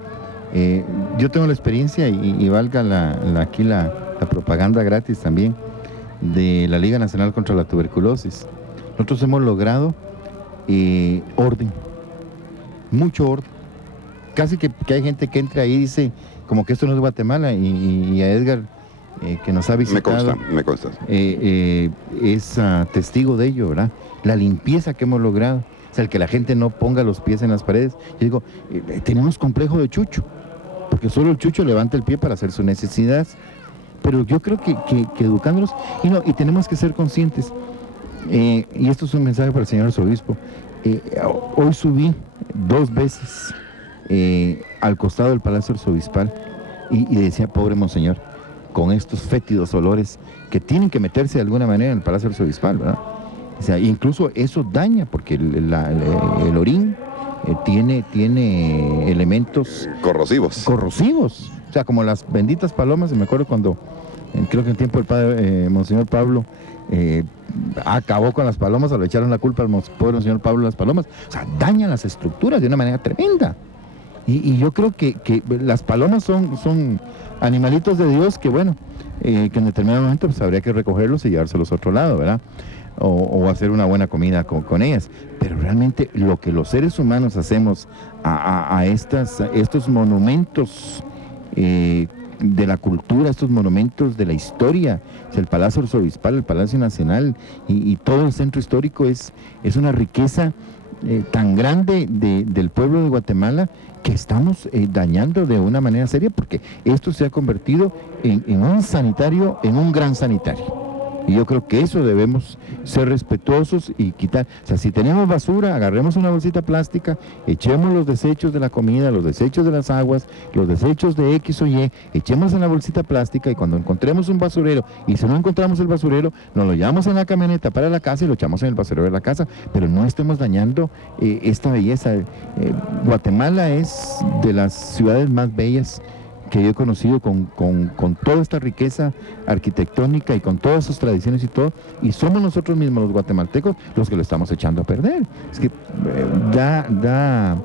Yo tengo la experiencia, y valga aquí la propaganda gratis también, de la Liga Nacional contra la Tuberculosis. Nosotros hemos logrado orden, mucho orden. Casi que hay gente que entra ahí y dice, como que esto no es Guatemala, y a Edgar, que nos ha visitado, me consta. Es testigo de ello, ¿verdad? La limpieza que hemos logrado, o sea, el que la gente no ponga los pies en las paredes. Yo digo, tenemos complejo de chucho, porque solo el chucho levanta el pie para hacer su necesidad. Pero yo creo que educándolos, y tenemos que ser conscientes, y esto es un mensaje para el señor arzobispo. Hoy subí 2 veces al costado del Palacio Arzobispal y decía, pobre monseñor, con estos fétidos olores que tienen que meterse de alguna manera en el Palacio Arzobispal, ¿verdad? O sea, incluso eso daña, porque el orín tiene elementos corrosivos. O sea, como las benditas palomas. Me acuerdo cuando, creo que en tiempo del padre monseñor Pablo, acabó con las palomas, o le echaron la culpa al pobre monseñor Pablo las palomas. O sea, dañan las estructuras de una manera tremenda. Y yo creo que las palomas son animalitos de Dios que, bueno, que en determinado momento pues habría que recogerlos y llevárselos a otro lado, ¿verdad? O hacer una buena comida con ellas. Pero realmente lo que los seres humanos hacemos a estos monumentos de la cultura, estos monumentos de la historia, o sea, el Palacio Arzobispal, el Palacio Nacional y todo el centro histórico es una riqueza tan grande del pueblo de Guatemala, que estamos dañando de una manera seria, porque esto se ha convertido en un sanitario, en un gran sanitario. Y yo creo que eso debemos ser respetuosos y quitar. O sea, si tenemos basura, agarremos una bolsita plástica, echemos los desechos de la comida, los desechos de las aguas, los desechos de X o Y, echemos en la bolsita plástica, y cuando encontremos un basurero, y si no encontramos el basurero, nos lo llevamos en la camioneta para la casa y lo echamos en el basurero de la casa, pero no estemos dañando esta belleza. Guatemala es de las ciudades más bellas que yo he conocido, con toda esta riqueza arquitectónica y con todas sus tradiciones y todo, y somos nosotros mismos los guatemaltecos los que lo estamos echando a perder. Es que da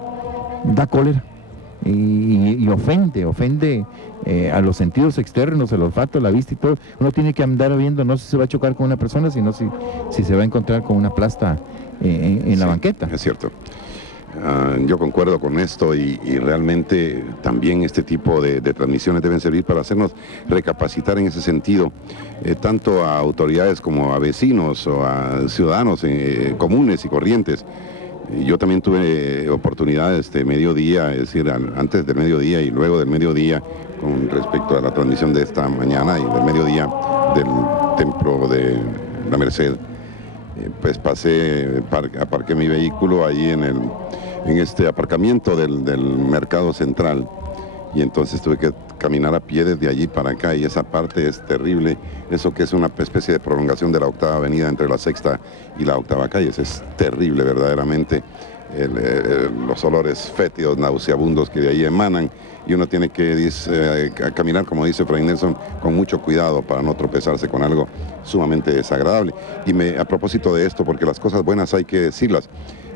cólera y ofende a los sentidos externos, el olfato, la vista y todo. Uno tiene que andar viendo, no si se va a chocar con una persona, sino si se va a encontrar con una plasta en la banqueta. Es cierto. Yo concuerdo con esto, y realmente también este tipo de transmisiones deben servir para hacernos recapacitar en ese sentido, tanto a autoridades como a vecinos o a ciudadanos comunes y corrientes. Yo también tuve oportunidades de mediodía, es decir, antes del mediodía y luego del mediodía, con respecto a la transmisión de esta mañana y del mediodía del Templo de la Merced. Pues aparqué mi vehículo ahí en este aparcamiento del Mercado Central, y entonces tuve que caminar a pie desde allí para acá, y esa parte es terrible, eso que es una especie de prolongación de la 8ª avenida entre la 6ª y la 8ª calle. Es terrible verdaderamente, los olores fétidos, nauseabundos que de ahí emanan, y uno tiene que caminar, como dice Fray Nelson, con mucho cuidado para no tropezarse con algo sumamente desagradable. Y a propósito de esto, porque las cosas buenas hay que decirlas,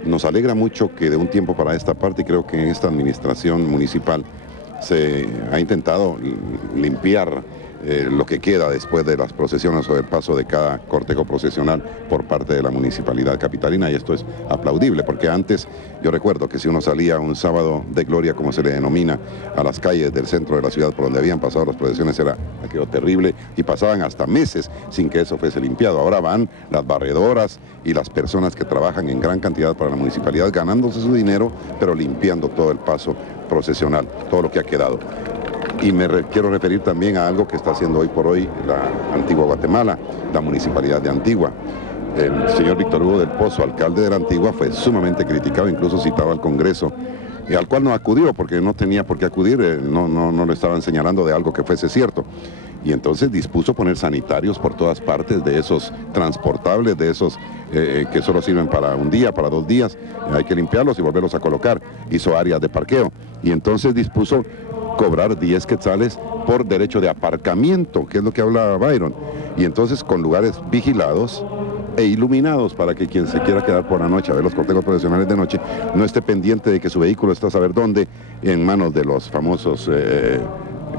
nos alegra mucho que de un tiempo para esta parte, y creo que en esta administración municipal se ha intentado limpiar lo que queda después de las procesiones o del paso de cada cortejo procesional por parte de la municipalidad capitalina, y esto es aplaudible, porque antes yo recuerdo que si uno salía un sábado de gloria, como se le denomina, a las calles del centro de la ciudad por donde habían pasado las procesiones, era aquello terrible y pasaban hasta meses sin que eso fuese limpiado. Ahora van las barredoras y las personas que trabajan en gran cantidad para la municipalidad ganándose su dinero, pero limpiando todo el paso procesional, todo lo que ha quedado. Y quiero referir también a algo que está haciendo hoy por hoy la Antigua Guatemala, la Municipalidad de Antigua. El señor Víctor Hugo del Pozo, alcalde de la Antigua, fue sumamente criticado, incluso citado al Congreso, al cual no acudió porque no tenía por qué acudir, no le estaban señalando de algo que fuese cierto. Y entonces dispuso poner sanitarios por todas partes, de esos transportables, de esos que solo sirven para un día, para 2 días, hay que limpiarlos y volverlos a colocar. Hizo áreas de parqueo y entonces dispuso cobrar 10 quetzales por derecho de aparcamiento, que es lo que habla Byron, y entonces con lugares vigilados e iluminados para que quien se quiera quedar por la noche a ver los cortejos profesionales de noche no esté pendiente de que su vehículo está a saber dónde, en manos de los famosos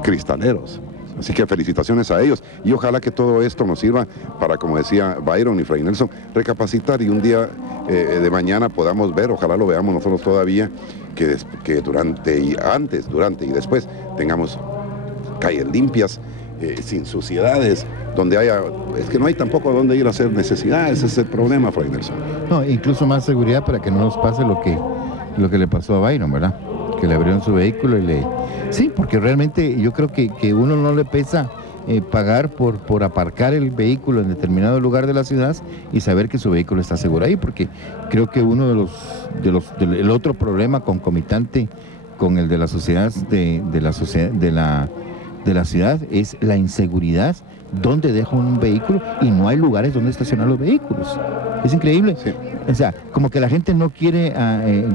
cristaleros. Así que felicitaciones a ellos y ojalá que todo esto nos sirva para, como decía Byron y Fray Nelson, recapacitar y un día de mañana podamos ver, ojalá lo veamos nosotros todavía, que durante y después tengamos calles limpias, sin suciedades, donde haya, es que no hay tampoco donde ir a hacer necesidades, ese es el problema, Fray Nelson. No, incluso más seguridad para que no nos pase lo que le pasó a Byron, ¿verdad? Que le abrieron su vehículo y le... Sí, porque realmente yo creo que uno no le pesa pagar por aparcar el vehículo en determinado lugar de la ciudad y saber que su vehículo está seguro ahí, porque creo que uno del otro problema concomitante con el de la sociedad de la ciudad es la inseguridad, donde deja un vehículo y no hay lugares donde estacionar los vehículos. Es increíble. Sí. O sea, como que la gente no quiere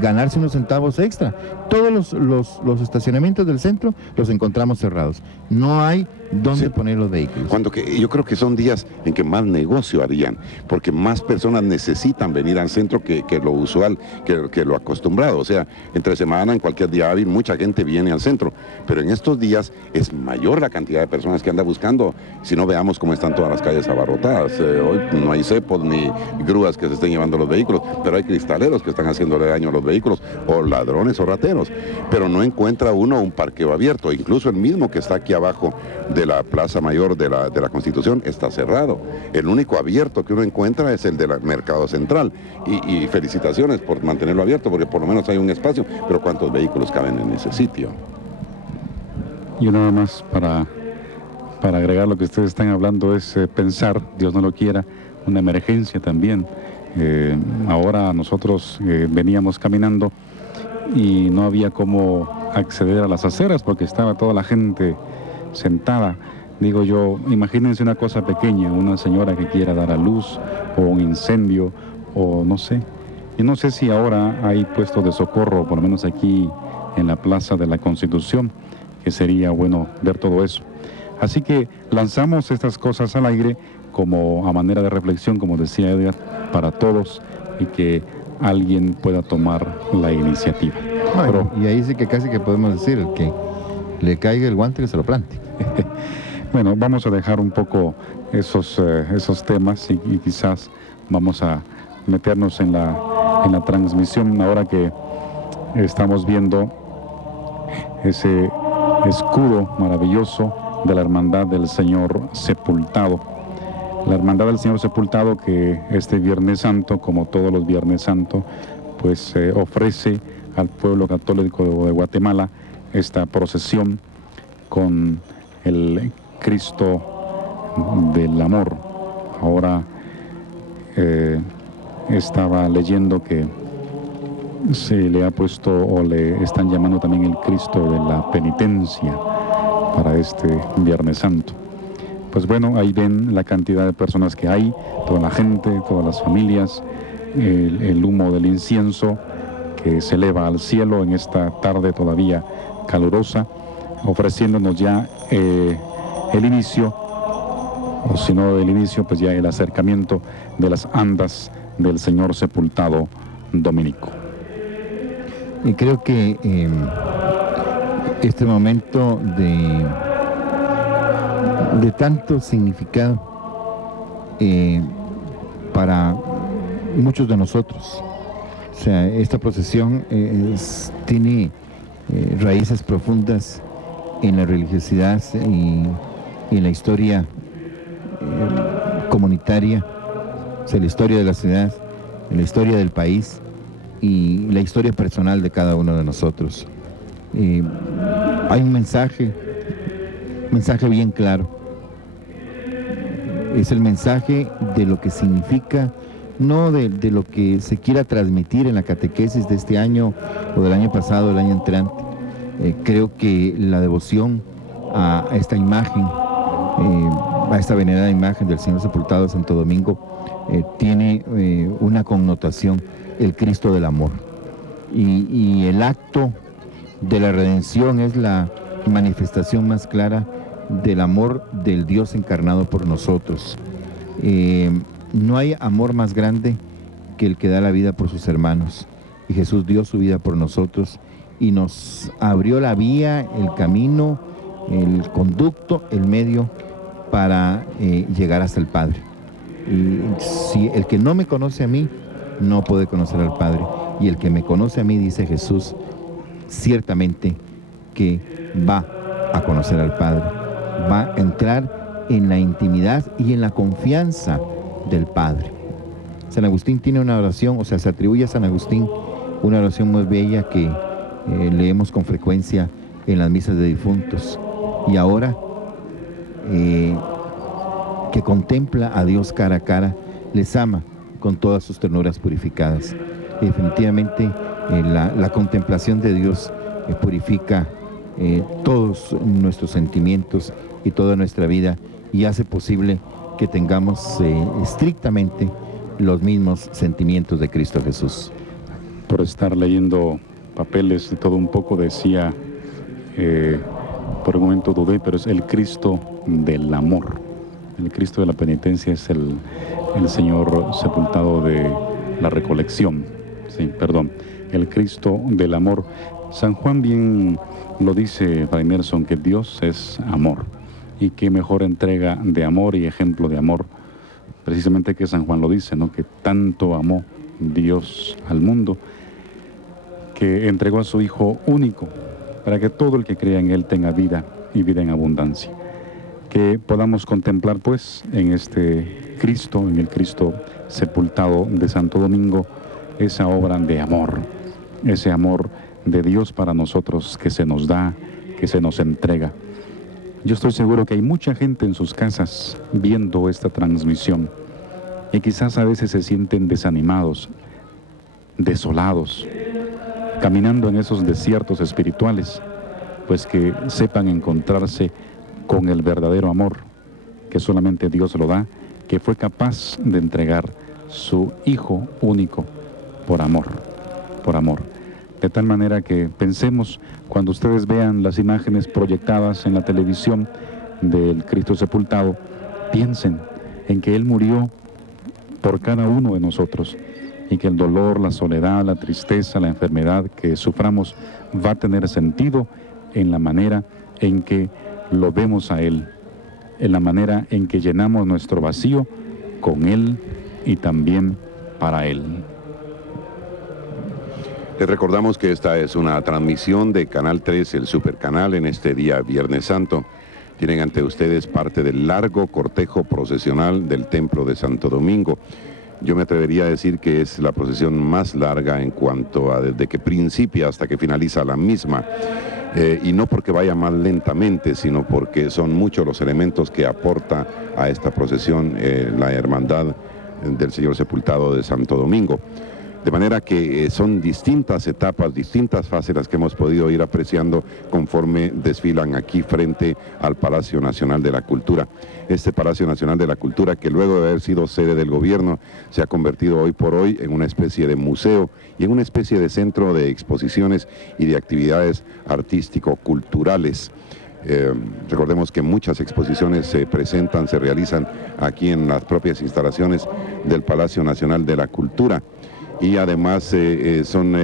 ganarse unos centavos extra. Todos los estacionamientos del centro los encontramos cerrados. No hay dónde poner los vehículos. Yo creo que son días en que más negocio harían, porque más personas necesitan venir al centro que lo usual, que lo acostumbrado. O sea, entre semana, en cualquier día hábil, mucha gente viene al centro, pero en estos días es mayor la cantidad de personas que anda buscando. Si no, veamos cómo están todas las calles abarrotadas. Hoy no hay cepos ni grúas que se estén llevando los vehículos, pero hay cristaleros que están haciéndole daño a los vehículos, o ladrones o rateros, pero no encuentra uno un parqueo abierto. Incluso el mismo que está aquí abajo de la Plaza Mayor de la Constitución está cerrado. El único abierto que uno encuentra es el del Mercado Central, y felicitaciones por mantenerlo abierto, porque por lo menos hay un espacio, pero ¿cuántos vehículos caben en ese sitio? Yo nada más para agregar lo que ustedes están hablando es pensar, Dios no lo quiera, una emergencia también. Ahora nosotros veníamos caminando y no había cómo acceder a las aceras porque estaba toda la gente sentada. Digo yo, imagínense una cosa pequeña, una señora que quiera dar a luz, o un incendio, o no sé. Y no sé si ahora hay puestos de socorro, por lo menos aquí en la Plaza de la Constitución, que sería bueno ver todo eso. Así que lanzamos estas cosas al aire como a manera de reflexión, como decía Edgar, para todos, y que alguien pueda tomar la iniciativa. Pero, y ahí sí que casi que podemos decir, el que le caiga el guante que se lo plante. Bueno, vamos a dejar un poco esos temas y quizás vamos a meternos en la transmisión ahora que estamos viendo ese escudo maravilloso de la Hermandad del Señor Sepultado. La Hermandad del Señor Sepultado, que este Viernes Santo, como todos los Viernes Santos, pues ofrece al pueblo católico de Guatemala esta procesión con el Cristo del Amor. Ahora estaba leyendo que se le ha puesto, o le están llamando también el Cristo de la Penitencia para este Viernes Santo. Pues bueno, ahí ven la cantidad de personas que hay, toda la gente, todas las familias, el humo del incienso que se eleva al cielo en esta tarde todavía calurosa, ofreciéndonos ya el inicio, o si no el inicio, pues ya el acercamiento de las andas del Señor Sepultado dominico. Y creo que este momento de tanto significado para muchos de nosotros. O sea, esta procesión tiene raíces profundas en la religiosidad y en la historia comunitaria, o sea, la historia de la ciudad, en la historia del país y la historia personal de cada uno de nosotros. Hay un mensaje bien claro. Es el mensaje de lo que significa, no de lo que se quiera transmitir en la catequesis de este año o del año pasado, del año entrante. Creo que la devoción a esta imagen, a esta venerada imagen del Señor sepultado de Santo Domingo, tiene una connotación, el Cristo del amor. Y el acto de la redención es la manifestación más clara del amor del Dios encarnado por nosotros. No hay amor más grande que el que da la vida por sus hermanos. Y Jesús dio su vida por nosotros y nos abrió la vía, el camino, el conducto, el medio para llegar hasta el Padre. Y si el que no me conoce a mí, no puede conocer al Padre. Y el que me conoce a mí, dice Jesús, ciertamente que va a conocer al Padre. Va a entrar en la intimidad y en la confianza del Padre. San Agustín tiene una oración, o sea, se atribuye a San Agustín una oración muy bella que leemos con frecuencia en las misas de difuntos. Y ahora que contempla a Dios cara a cara, les ama con todas sus ternuras purificadas. Y definitivamente la contemplación de Dios purifica todos nuestros sentimientos y toda nuestra vida y hace posible que tengamos estrictamente los mismos sentimientos de Cristo Jesús. Por estar leyendo papeles de todo un poco, decía, por un momento dudé, pero es el Cristo del amor. El Cristo de la penitencia es el Señor sepultado de la recolección. Sí, perdón. El Cristo del amor. San Juan bien lo dice, Fray Nelson, que Dios es amor. Y qué mejor entrega de amor y ejemplo de amor, precisamente que San Juan lo dice, ¿no? Que tanto amó Dios al mundo, que entregó a su Hijo único, para que todo el que crea en Él tenga vida y vida en abundancia. Que podamos contemplar, pues, en este Cristo, en el Cristo sepultado de Santo Domingo, esa obra de amor, ese amor de Dios para nosotros que se nos da, que se nos entrega. Yo estoy seguro que hay mucha gente en sus casas viendo esta transmisión y quizás a veces se sienten desanimados, desolados, caminando en esos desiertos espirituales, pues que sepan encontrarse con el verdadero amor que solamente Dios lo da, que fue capaz de entregar su Hijo único por amor, por amor. De tal manera que pensemos, cuando ustedes vean las imágenes proyectadas en la televisión del Cristo sepultado, piensen en que Él murió por cada uno de nosotros y que el dolor, la soledad, la tristeza, la enfermedad que suframos va a tener sentido en la manera en que lo vemos a Él, en la manera en que llenamos nuestro vacío con Él y también para Él. Les recordamos que esta es una transmisión de Canal 3, el Supercanal, en este día Viernes Santo. Tienen ante ustedes parte del largo cortejo procesional del Templo de Santo Domingo. Yo me atrevería a decir que es la procesión más larga en cuanto a desde que principia hasta que finaliza la misma. Y no porque vaya más lentamente, sino porque son muchos los elementos que aporta a esta procesión la Hermandad del Señor Sepultado de Santo Domingo. De manera que son distintas etapas, distintas fases las que hemos podido ir apreciando conforme desfilan aquí frente al Palacio Nacional de la Cultura. Este Palacio Nacional de la Cultura, que luego de haber sido sede del gobierno, se ha convertido hoy por hoy en una especie de museo y en una especie de centro de exposiciones y de actividades artístico-culturales. Recordemos que muchas exposiciones se presentan, se realizan aquí en las propias instalaciones del Palacio Nacional de la Cultura. Y además son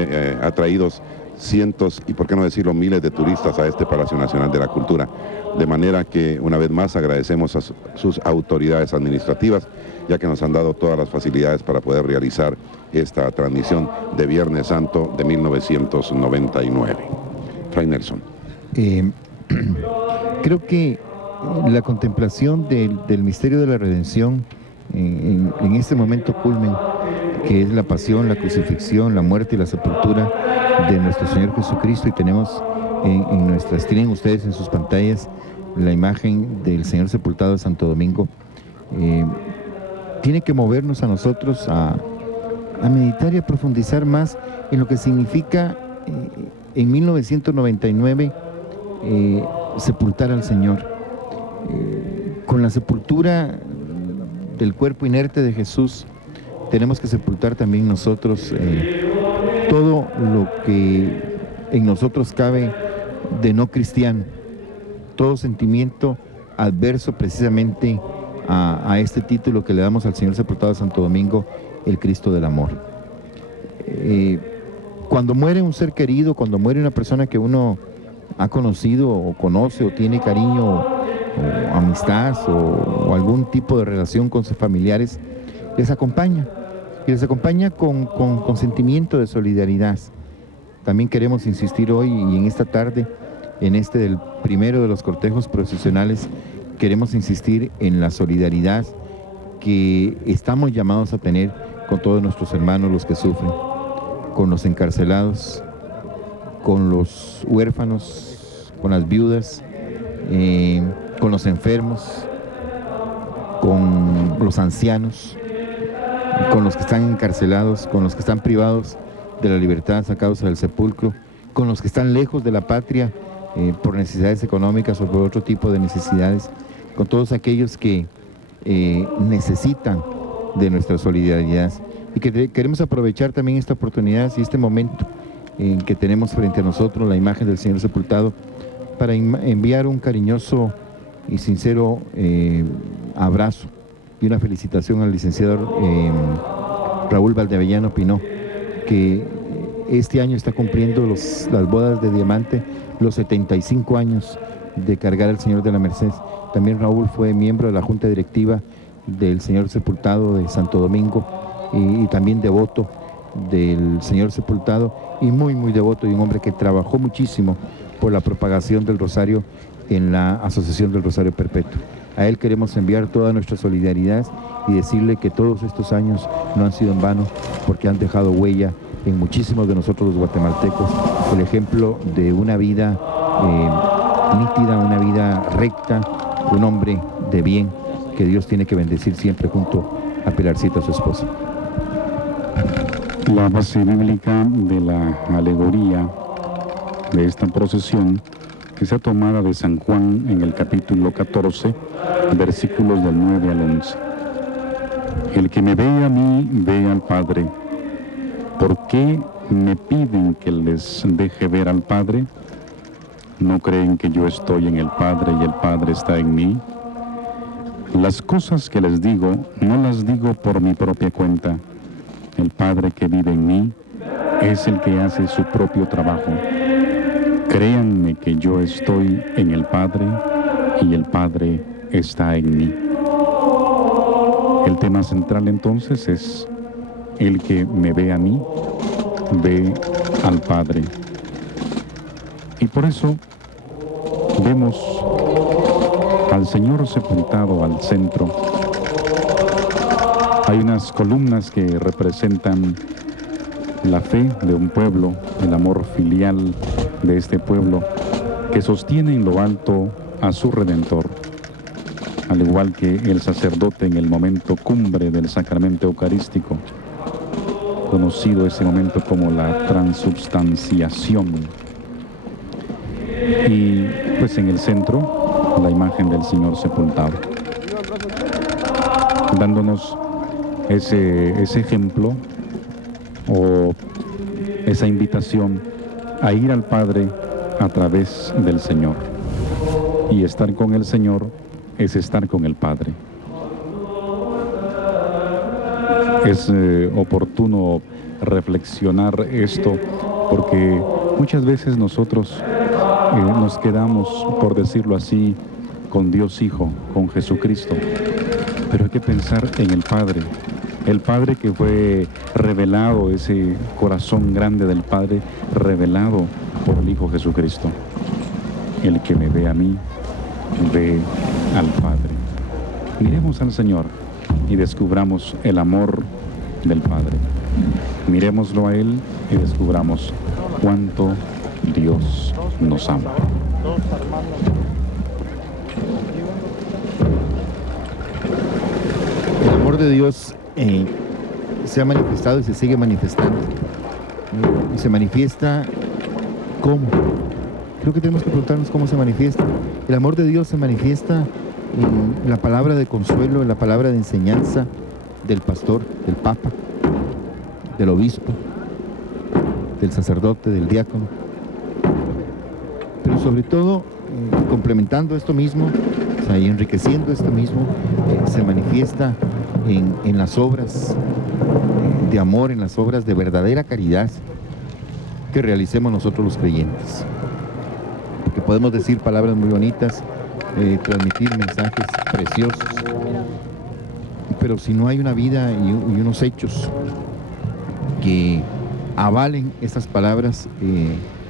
atraídos cientos y por qué no decirlo miles de turistas a este Palacio Nacional de la Cultura. De manera que una vez más agradecemos a sus autoridades administrativas, ya que nos han dado todas las facilidades para poder realizar esta transmisión de Viernes Santo de 1999. Fray Nelson. Creo que la contemplación del misterio de la redención en este momento culmen, que es la pasión, la crucifixión, la muerte y la sepultura de nuestro Señor Jesucristo, y tenemos tienen ustedes en sus pantallas la imagen del Señor sepultado de Santo Domingo, tiene que movernos a nosotros a meditar y a profundizar más en lo que significa en 1999 sepultar al Señor. Con la sepultura del cuerpo inerte de Jesús, tenemos que sepultar también nosotros todo lo que en nosotros cabe de no cristiano, todo sentimiento adverso precisamente a este título que le damos al Señor sepultado de Santo Domingo, el Cristo del amor. Cuando muere un ser querido, cuando muere una persona que uno ha conocido o conoce o tiene cariño o amistad o algún tipo de relación con sus familiares, les acompaña, y les acompaña con sentimiento de solidaridad. También queremos insistir hoy y en esta tarde, en este del primero de los cortejos procesionales, queremos insistir en la solidaridad que estamos llamados a tener con todos nuestros hermanos, los que sufren, con los encarcelados, con los huérfanos, con las viudas, con los enfermos, con los ancianos, con los que están encarcelados, con los que están privados de la libertad a causa del sepulcro, con los que están lejos de la patria por necesidades económicas o por otro tipo de necesidades, con todos aquellos que necesitan de nuestra solidaridad, y que queremos aprovechar también esta oportunidad y este momento en que tenemos frente a nosotros la imagen del Señor sepultado para enviar un cariñoso y sincero abrazo y una felicitación al licenciado Raúl Valdeavellano Pinó, que este año está cumpliendo las bodas de diamante, los 75 años de cargar al Señor de la Merced. También Raúl fue miembro de la Junta Directiva del Señor Sepultado de Santo Domingo y también devoto del Señor Sepultado, y muy devoto, y un hombre que trabajó muchísimo por la propagación del Rosario en la Asociación del Rosario Perpetuo. A él queremos enviar toda nuestra solidaridad y decirle que todos estos años no han sido en vano, porque han dejado huella en muchísimos de nosotros los guatemaltecos, el ejemplo de una vida nítida, una vida recta, un hombre de bien que Dios tiene que bendecir siempre junto a Pilarcita, su esposa. La base bíblica de la alegoría de esta procesión, que sea tomada de San Juan en el capítulo 14, versículos del 9 al 11. El que me ve a mí, ve al Padre. ¿Por qué me piden que les deje ver al Padre? ¿No creen que yo estoy en el Padre y el Padre está en mí? Las cosas que les digo, no las digo por mi propia cuenta. El Padre que vive en mí es el que hace su propio trabajo. Créanme que yo estoy en el Padre y el Padre está en mí. El tema central entonces es: el que me ve a mí, ve al Padre. Y por eso vemos al Señor sepultado al centro. Hay unas columnas que representan la fe de un pueblo, el amor filial de este pueblo, que sostiene en lo alto a su Redentor, al igual que el sacerdote en el momento cumbre del sacramento eucarístico, conocido ese momento como la transubstanciación. Y pues en el centro, la imagen del Señor sepultado, dándonos ese ejemplo o esa invitación a ir al Padre a través del Señor. Y estar con el Señor es estar con el Padre. Es oportuno reflexionar esto, porque Muchas veces nosotros nos quedamos, por decirlo así, con Dios Hijo, con Jesucristo, pero hay que pensar en el Padre que fue revelado, ese corazón grande del Padre revelado por el Hijo Jesucristo. El que me ve a mí, ve al Padre. Miremos al Señor y descubramos el amor del Padre. Miremoslo a Él y descubramos cuánto Dios nos ama. El amor de Dios se ha manifestado y se sigue manifestando. Y se manifiesta ¿cómo? Creo que tenemos que preguntarnos cómo se manifiesta. El amor de Dios se manifiesta en la palabra de consuelo, en la palabra de enseñanza del pastor, del papa, del obispo, del sacerdote, del diácono. Pero sobre todo, complementando esto mismo, o sea, y enriqueciendo esto mismo, se manifiesta en las obras de amor, en las obras de verdadera caridad que realicemos nosotros los creyentes. Porque podemos decir palabras muy bonitas, transmitir mensajes preciosos, pero si no hay una vida y unos hechos que avalen estas palabras,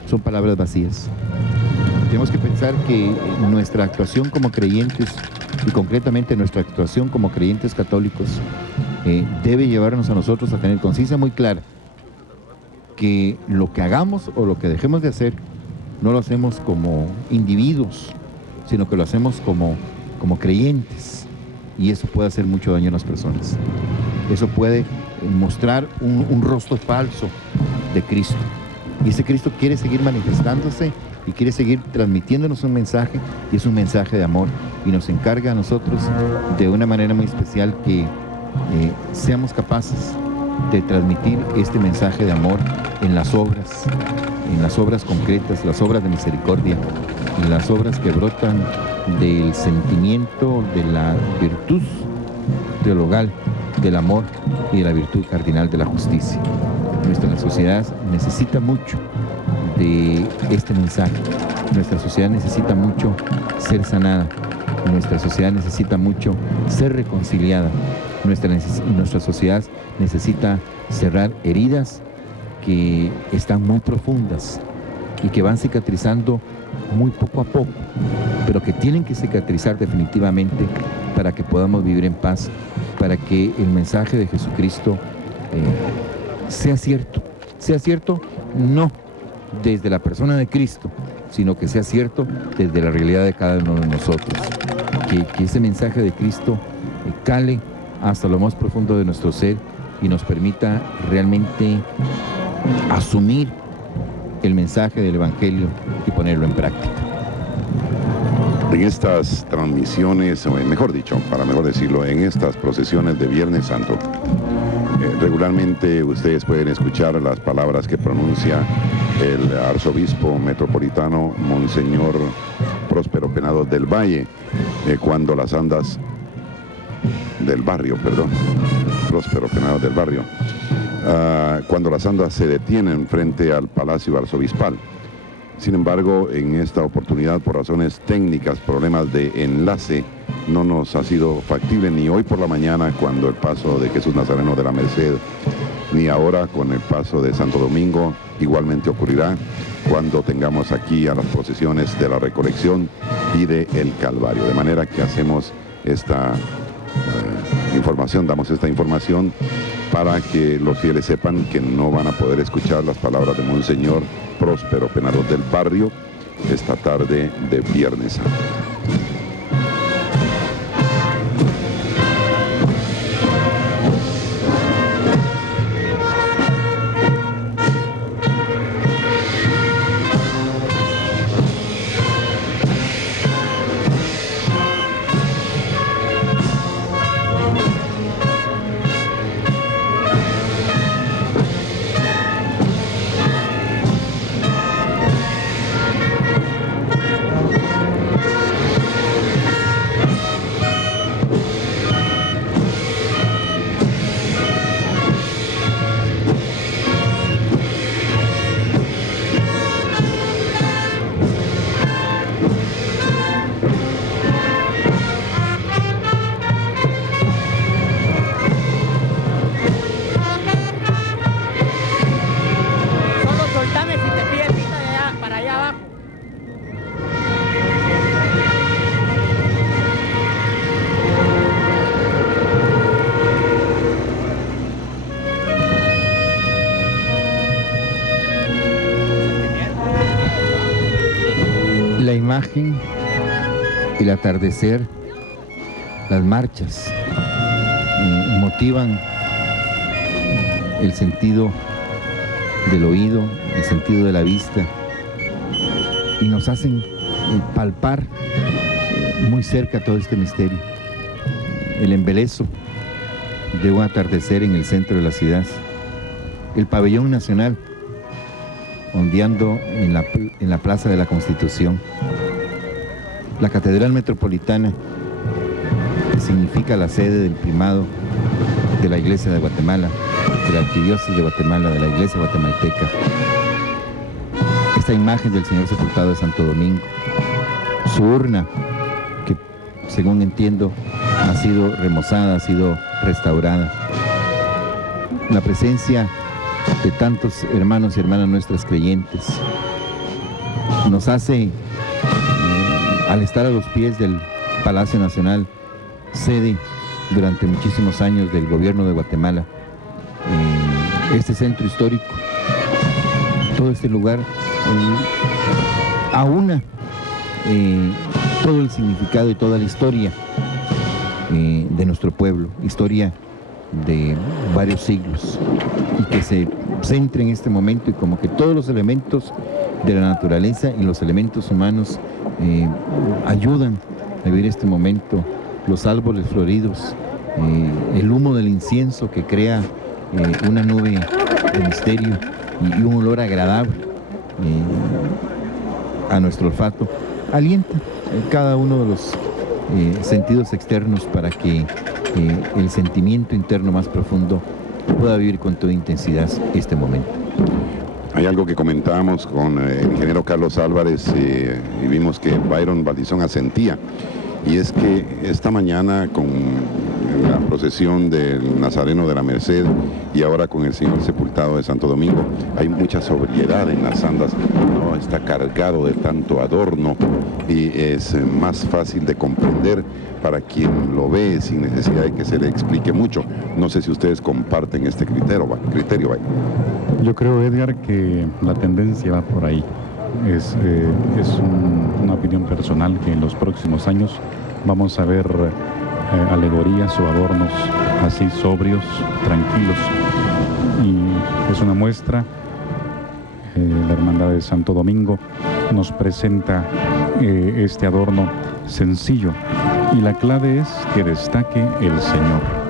son palabras vacías. Tenemos que pensar que nuestra actuación como creyentes, y concretamente nuestra actuación como creyentes católicos, debe llevarnos a nosotros a tener conciencia muy clara que lo que hagamos o lo que dejemos de hacer, no lo hacemos como individuos, sino que lo hacemos como creyentes, y eso puede hacer mucho daño a las personas. Eso puede mostrar un rostro falso de Cristo, y ese Cristo quiere seguir manifestándose y quiere seguir transmitiéndonos un mensaje, y es un mensaje de amor, y nos encarga a nosotros de una manera muy especial que seamos capaces de transmitir este mensaje de amor en las obras concretas, las obras de misericordia, en las obras que brotan del sentimiento de la virtud teologal, del amor y de la virtud cardinal de la justicia. Nuestra sociedad necesita mucho de este mensaje. Nuestra sociedad necesita mucho ser sanada. Nuestra sociedad necesita mucho ser reconciliada. Nuestra sociedad necesita cerrar heridas que están muy profundas y que van cicatrizando muy poco a poco, pero que tienen que cicatrizar definitivamente para que podamos vivir en paz, para que el mensaje de Jesucristo sea cierto no desde la persona de Cristo, sino que sea cierto desde la realidad de cada uno de nosotros, que ese mensaje de Cristo cale hasta lo más profundo de nuestro ser y nos permita realmente asumir el mensaje del Evangelio y ponerlo en práctica. En estas transmisiones, o mejor dicho, para mejor decirlo, en estas procesiones de Viernes Santo, regularmente ustedes pueden escuchar las palabras que pronuncia el arzobispo metropolitano Monseñor Próspero Penados del Valle, cuando las andas del barrio, Próspero Penados del Barrio, cuando las andas se detienen frente al Palacio Arzobispal. Sin embargo, en esta oportunidad, por razones técnicas, problemas de enlace, no nos ha sido factible ni hoy por la mañana cuando el paso de Jesús Nazareno de la Merced, ni ahora con el paso de Santo Domingo. Igualmente ocurrirá cuando tengamos aquí a las procesiones de la Recolección y de el Calvario. De manera que hacemos esta información, damos esta información para que los fieles sepan que no van a poder escuchar las palabras de Monseñor Próspero Penados del Barrio esta tarde de Viernes Santo. imagen, el atardecer, las marchas, motivan el sentido del oído, el sentido de la vista, y nos hacen palpar muy cerca todo este misterio. El embelezo de un atardecer en el centro de la ciudad, el pabellón nacional ondeando en la Plaza de la Constitución, la Catedral Metropolitana, que significa la sede del primado de la Iglesia de Guatemala, de la Arquidiócesis de Guatemala, de la Iglesia guatemalteca, esta imagen del Señor sepultado de Santo Domingo, su urna, que según entiendo ha sido remozada, ha sido restaurada, la presencia de tantos hermanos y hermanas nuestras creyentes, nos hace, al estar a los pies del Palacio Nacional, sede durante muchísimos años del gobierno de Guatemala, este centro histórico, todo este lugar, aúna todo el significado y toda la historia de nuestro pueblo, historia de varios siglos, y que se centra en este momento, y como que todos los elementos de la naturaleza y los elementos humanos ayudan a vivir este momento, los árboles floridos, el humo del incienso que crea una nube de misterio y un olor agradable a nuestro olfato, alienta cada uno de los sentidos externos para que el sentimiento interno más profundo pueda vivir con toda intensidad este momento. Hay algo que comentábamos con el ingeniero Carlos Álvarez y vimos que Byron Valdizón asentía, y es que esta mañana con la procesión del Nazareno de la Merced y ahora con el Señor sepultado de Santo Domingo, hay mucha sobriedad en las andas, no está cargado de tanto adorno y es más fácil de comprender para quien lo ve sin necesidad de que se le explique mucho. No sé si ustedes comparten este criterio. Yo creo, Edgar, que la tendencia va por ahí. Es una opinión personal que en los próximos años vamos a ver alegorías o adornos así sobrios, tranquilos, y es una muestra. La Hermandad de Santo Domingo nos presenta este adorno sencillo, y la clave es que destaque el Señor.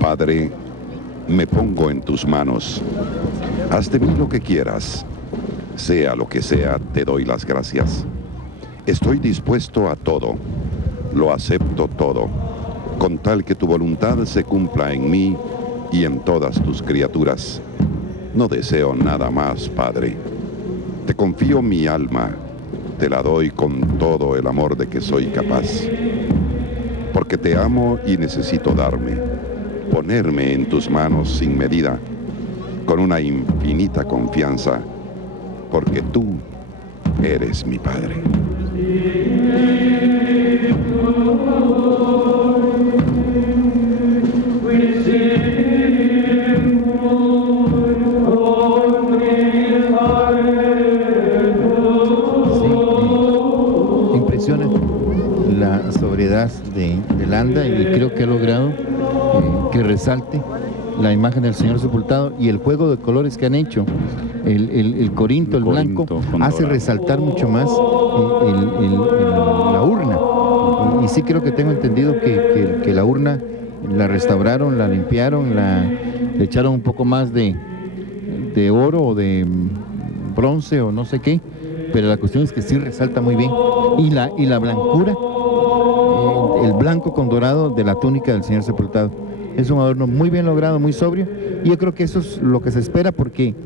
Padre, me pongo en tus manos. Haz de mí lo que quieras. Sea lo que sea, te doy las gracias. Estoy dispuesto a todo, lo acepto todo, con tal que tu voluntad se cumpla en mí y en todas tus criaturas. No deseo nada más, Padre. Te confío mi alma, te la doy con todo el amor de que soy capaz. Porque te amo y necesito darme, ponerme en tus manos sin medida, con una infinita confianza, porque tú eres mi Padre. La sobriedad de Landa, y creo que ha logrado que resalte la imagen del Señor sepultado, y el juego de colores que han hecho, el corinto, el blanco, hace resaltar mucho más la urna. Y sí creo que tengo entendido que la urna la restauraron, la limpiaron, le echaron un poco más de oro o de bronce o no sé qué, pero la cuestión es que sí resalta muy bien. Y la blancura, el blanco con dorado de la túnica del Señor sepultado. Es un adorno muy bien logrado, muy sobrio, y yo creo que eso es lo que se espera, porque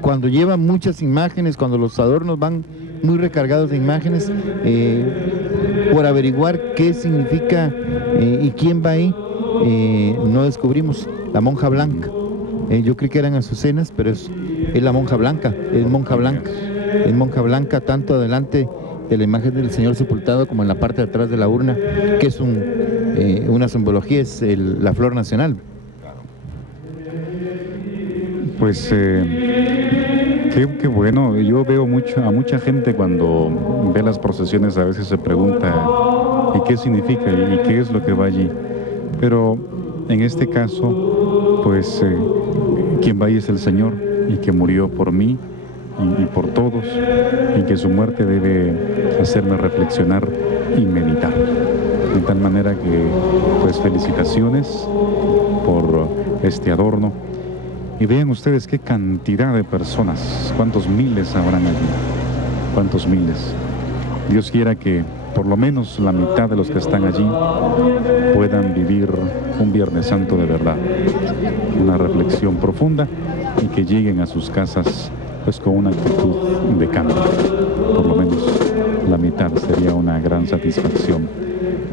cuando lleva muchas imágenes, cuando los adornos van muy recargados de imágenes, por averiguar qué significa y quién va ahí, no descubrimos. La monja blanca, yo creí que eran azucenas, pero es la monja blanca, es monja blanca. Es monja blanca tanto adelante de la imagen del Señor sepultado como en la parte de atrás de la urna, que es una simbología, es la flor nacional. Pues qué bueno. Yo veo a mucha gente cuando ve las procesiones, a veces se pregunta ¿y qué significa? ¿Y qué es lo que va allí? Pero en este caso, pues quien va ahí es el Señor, y que murió por mí y por todos, y que su muerte debe hacerme reflexionar y meditar. De tal manera que, pues, felicitaciones por este adorno. Y vean ustedes qué cantidad de personas, cuántos miles habrán allí, cuántos miles. Dios quiera que por lo menos la mitad de los que están allí puedan vivir un Viernes Santo de verdad, una reflexión profunda, y que lleguen a sus casas pues con una actitud de cambio. Por lo menos la mitad sería una gran satisfacción,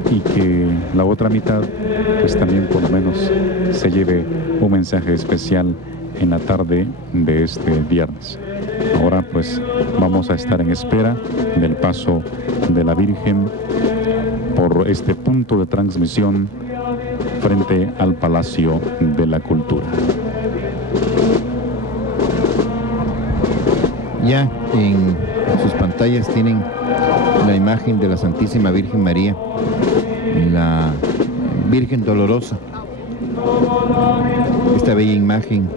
y que la otra mitad pues también por lo menos se lleve un mensaje especial en la tarde de este viernes. Ahora pues vamos a estar en espera del paso de la Virgen por este punto de transmisión frente al Palacio de la Cultura. Ya en sus pantallas tienen la imagen de la Santísima Virgen María, la Virgen Dolorosa. Esta bella imagen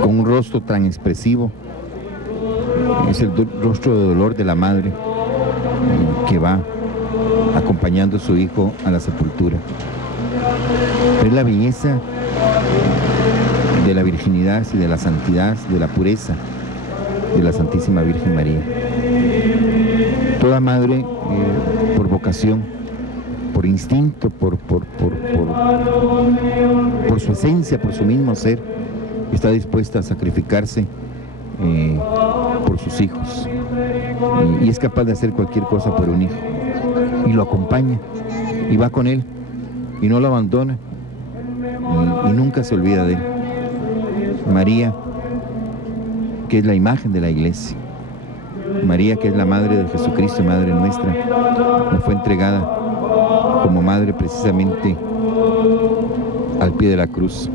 con un rostro tan expresivo, es el rostro de dolor de la madre que va acompañando a su hijo a la sepultura. Es la belleza de la virginidad y de la santidad, de la pureza de la Santísima Virgen María. Toda madre, por vocación, por instinto, por su esencia, por su mismo ser, está dispuesta a sacrificarse por sus hijos, y es capaz de hacer cualquier cosa por un hijo, y lo acompaña, y va con él, y no lo abandona, y nunca se olvida de él. María, que es la imagen de la Iglesia, María, que es la madre de Jesucristo, madre nuestra, nos fue entregada como madre precisamente al pie de la cruz.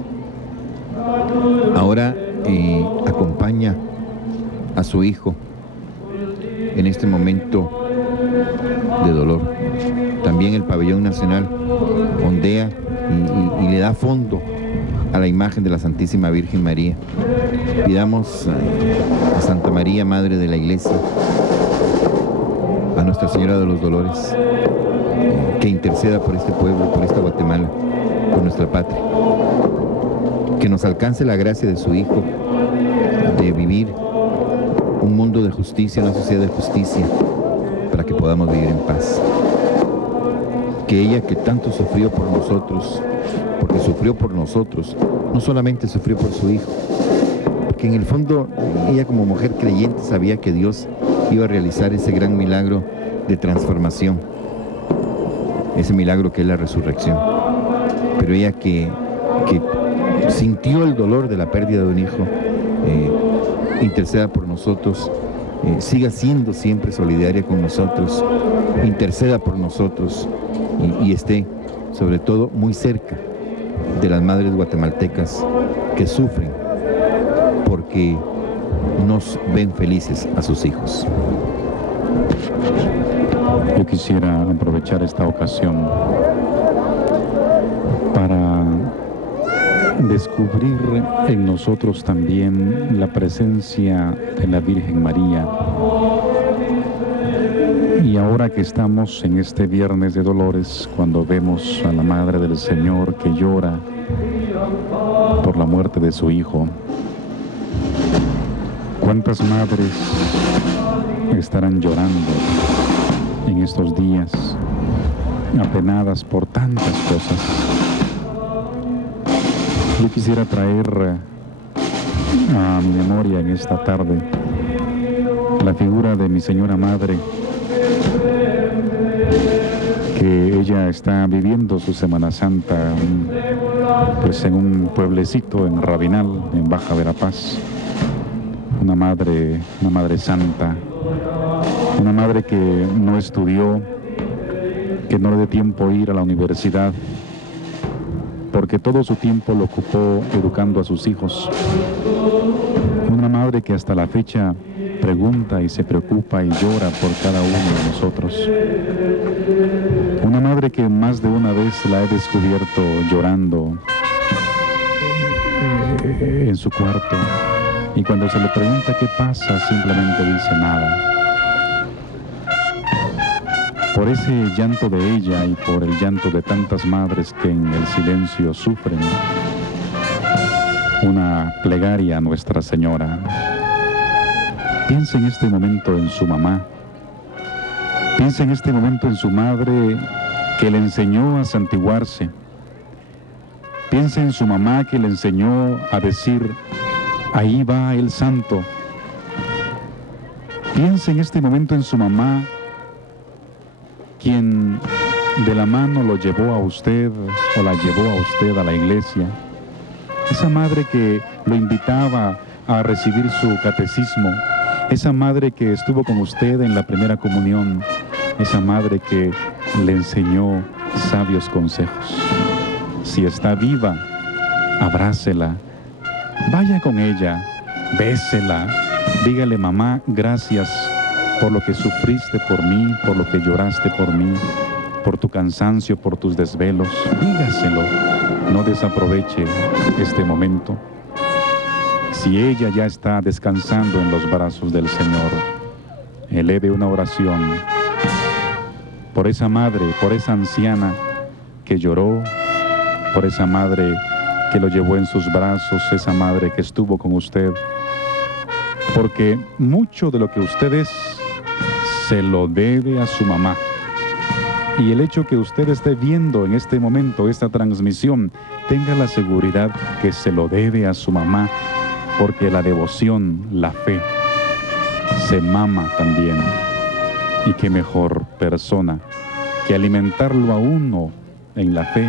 Ahora acompaña a su hijo en este momento de dolor. También el pabellón nacional ondea y le da fondo a la imagen de la Santísima Virgen María. Pidamos a Santa María, Madre de la Iglesia, a Nuestra Señora de los Dolores, que interceda por este pueblo, por esta Guatemala, por nuestra patria. Que nos alcance la gracia de su Hijo, de vivir un mundo de justicia, una sociedad de justicia, para que podamos vivir en paz. Que ella, que tanto sufrió por nosotros, porque sufrió por nosotros, no solamente sufrió por su hijo, porque en el fondo ella, como mujer creyente, sabía que Dios iba a realizar ese gran milagro de transformación, ese milagro que es la resurrección. Pero ella que sintió el dolor de la pérdida de un hijo, interceda por nosotros, siga siendo siempre solidaria con nosotros, interceda por nosotros y esté sobre todo muy cerca de las madres guatemaltecas que sufren porque nos ven felices a sus hijos. Yo quisiera aprovechar esta ocasión para descubrir en nosotros también la presencia de la Virgen María. Y ahora que estamos en este Viernes de Dolores, cuando vemos a la Madre del Señor que llora por la muerte de su Hijo, ¿cuántas madres estarán llorando en estos días, apenadas por tantas cosas? Yo quisiera traer a mi memoria en esta tarde la figura de mi Señora Madre, que ella está viviendo su Semana Santa pues en un pueblecito en Rabinal, en Baja Verapaz. Una madre santa, una madre que no estudió, que no le dio tiempo a ir a la universidad, porque todo su tiempo lo ocupó educando a sus hijos. Una madre que hasta la fecha pregunta y se preocupa y llora por cada uno de nosotros. Una madre que más de una vez la he descubierto llorando en su cuarto, y cuando se le pregunta qué pasa, simplemente dice nada. Por ese llanto de ella y por el llanto de tantas madres que en el silencio sufren, una plegaria a Nuestra Señora. Piensa en este momento en su mamá. Piensa en este momento en su madre que le enseñó a santiguarse. Piensa en su mamá que le enseñó a decir: ahí va el santo. Piensa en este momento en su mamá, quien de la mano lo llevó a usted o la llevó a usted a la iglesia. Esa madre que lo invitaba a recibir su catecismo. Esa madre que estuvo con usted en la primera comunión. Esa madre que le enseñó sabios consejos. Si está viva, abrácela, vaya con ella, bésela, dígale: mamá, gracias por lo que sufriste por mí, por lo que lloraste por mí, por tu cansancio, por tus desvelos. Dígaselo, no desaproveche este momento. Si ella ya está descansando en los brazos del Señor, eleve una oración por esa madre, por esa anciana que lloró, por esa madre que lo llevó en sus brazos, esa madre que estuvo con usted, porque mucho de lo que usted es se lo debe a su mamá. Y el hecho que usted esté viendo en este momento esta transmisión, tenga la seguridad que se lo debe a su mamá, porque la devoción, la fe, se mama también. Y qué mejor persona que alimentarlo a uno en la fe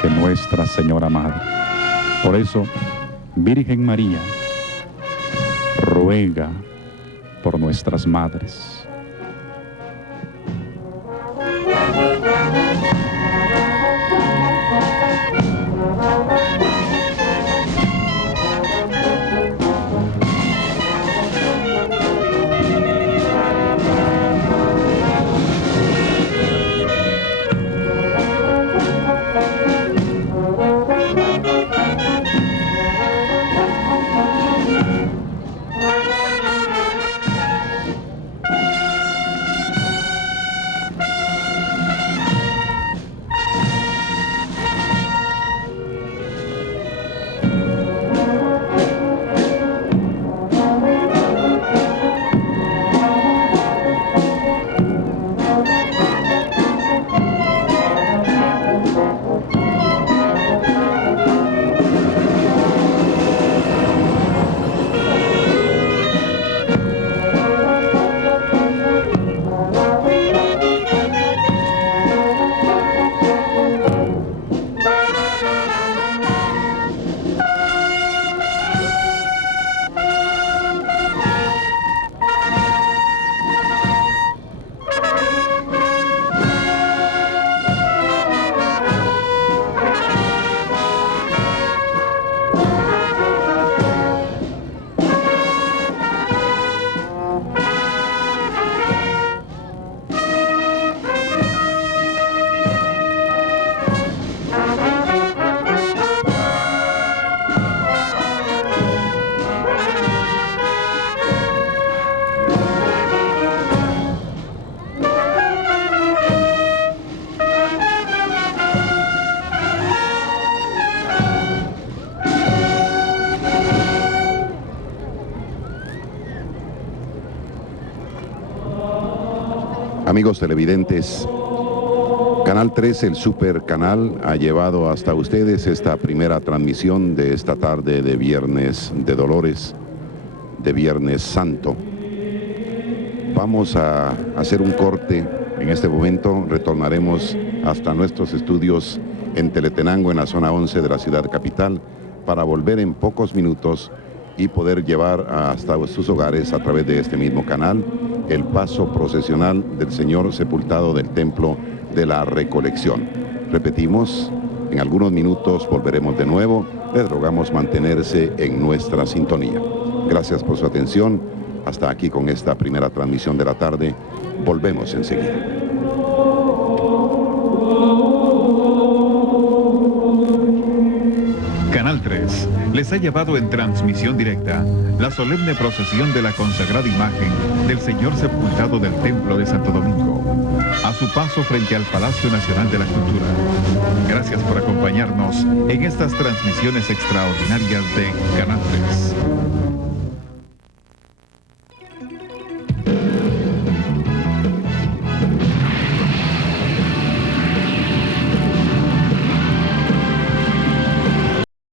que Nuestra Señora Madre. Por eso, Virgen María, ruega por nuestras madres. Amigos televidentes, Canal 3, el super canal, ha llevado hasta ustedes esta primera transmisión de esta tarde de Viernes de Dolores, de Viernes Santo. Vamos a hacer un corte. En este momento retornaremos hasta nuestros estudios en Teletenango, en la zona 11 de la ciudad capital, para volver en pocos minutos y poder llevar hasta sus hogares a través de este mismo canal el paso procesional del Señor sepultado del Templo de la Recolección. Repetimos, en algunos minutos volveremos de nuevo. Les rogamos mantenerse en nuestra sintonía. Gracias por su atención. Hasta aquí con esta primera transmisión de la tarde. Volvemos enseguida. Canal 3 les ha llevado en transmisión directa la solemne procesión de la consagrada imagen del Señor sepultado del Templo de Santo Domingo, a su paso frente al Palacio Nacional de la Cultura. Gracias por acompañarnos en estas transmisiones extraordinarias de Canal 3.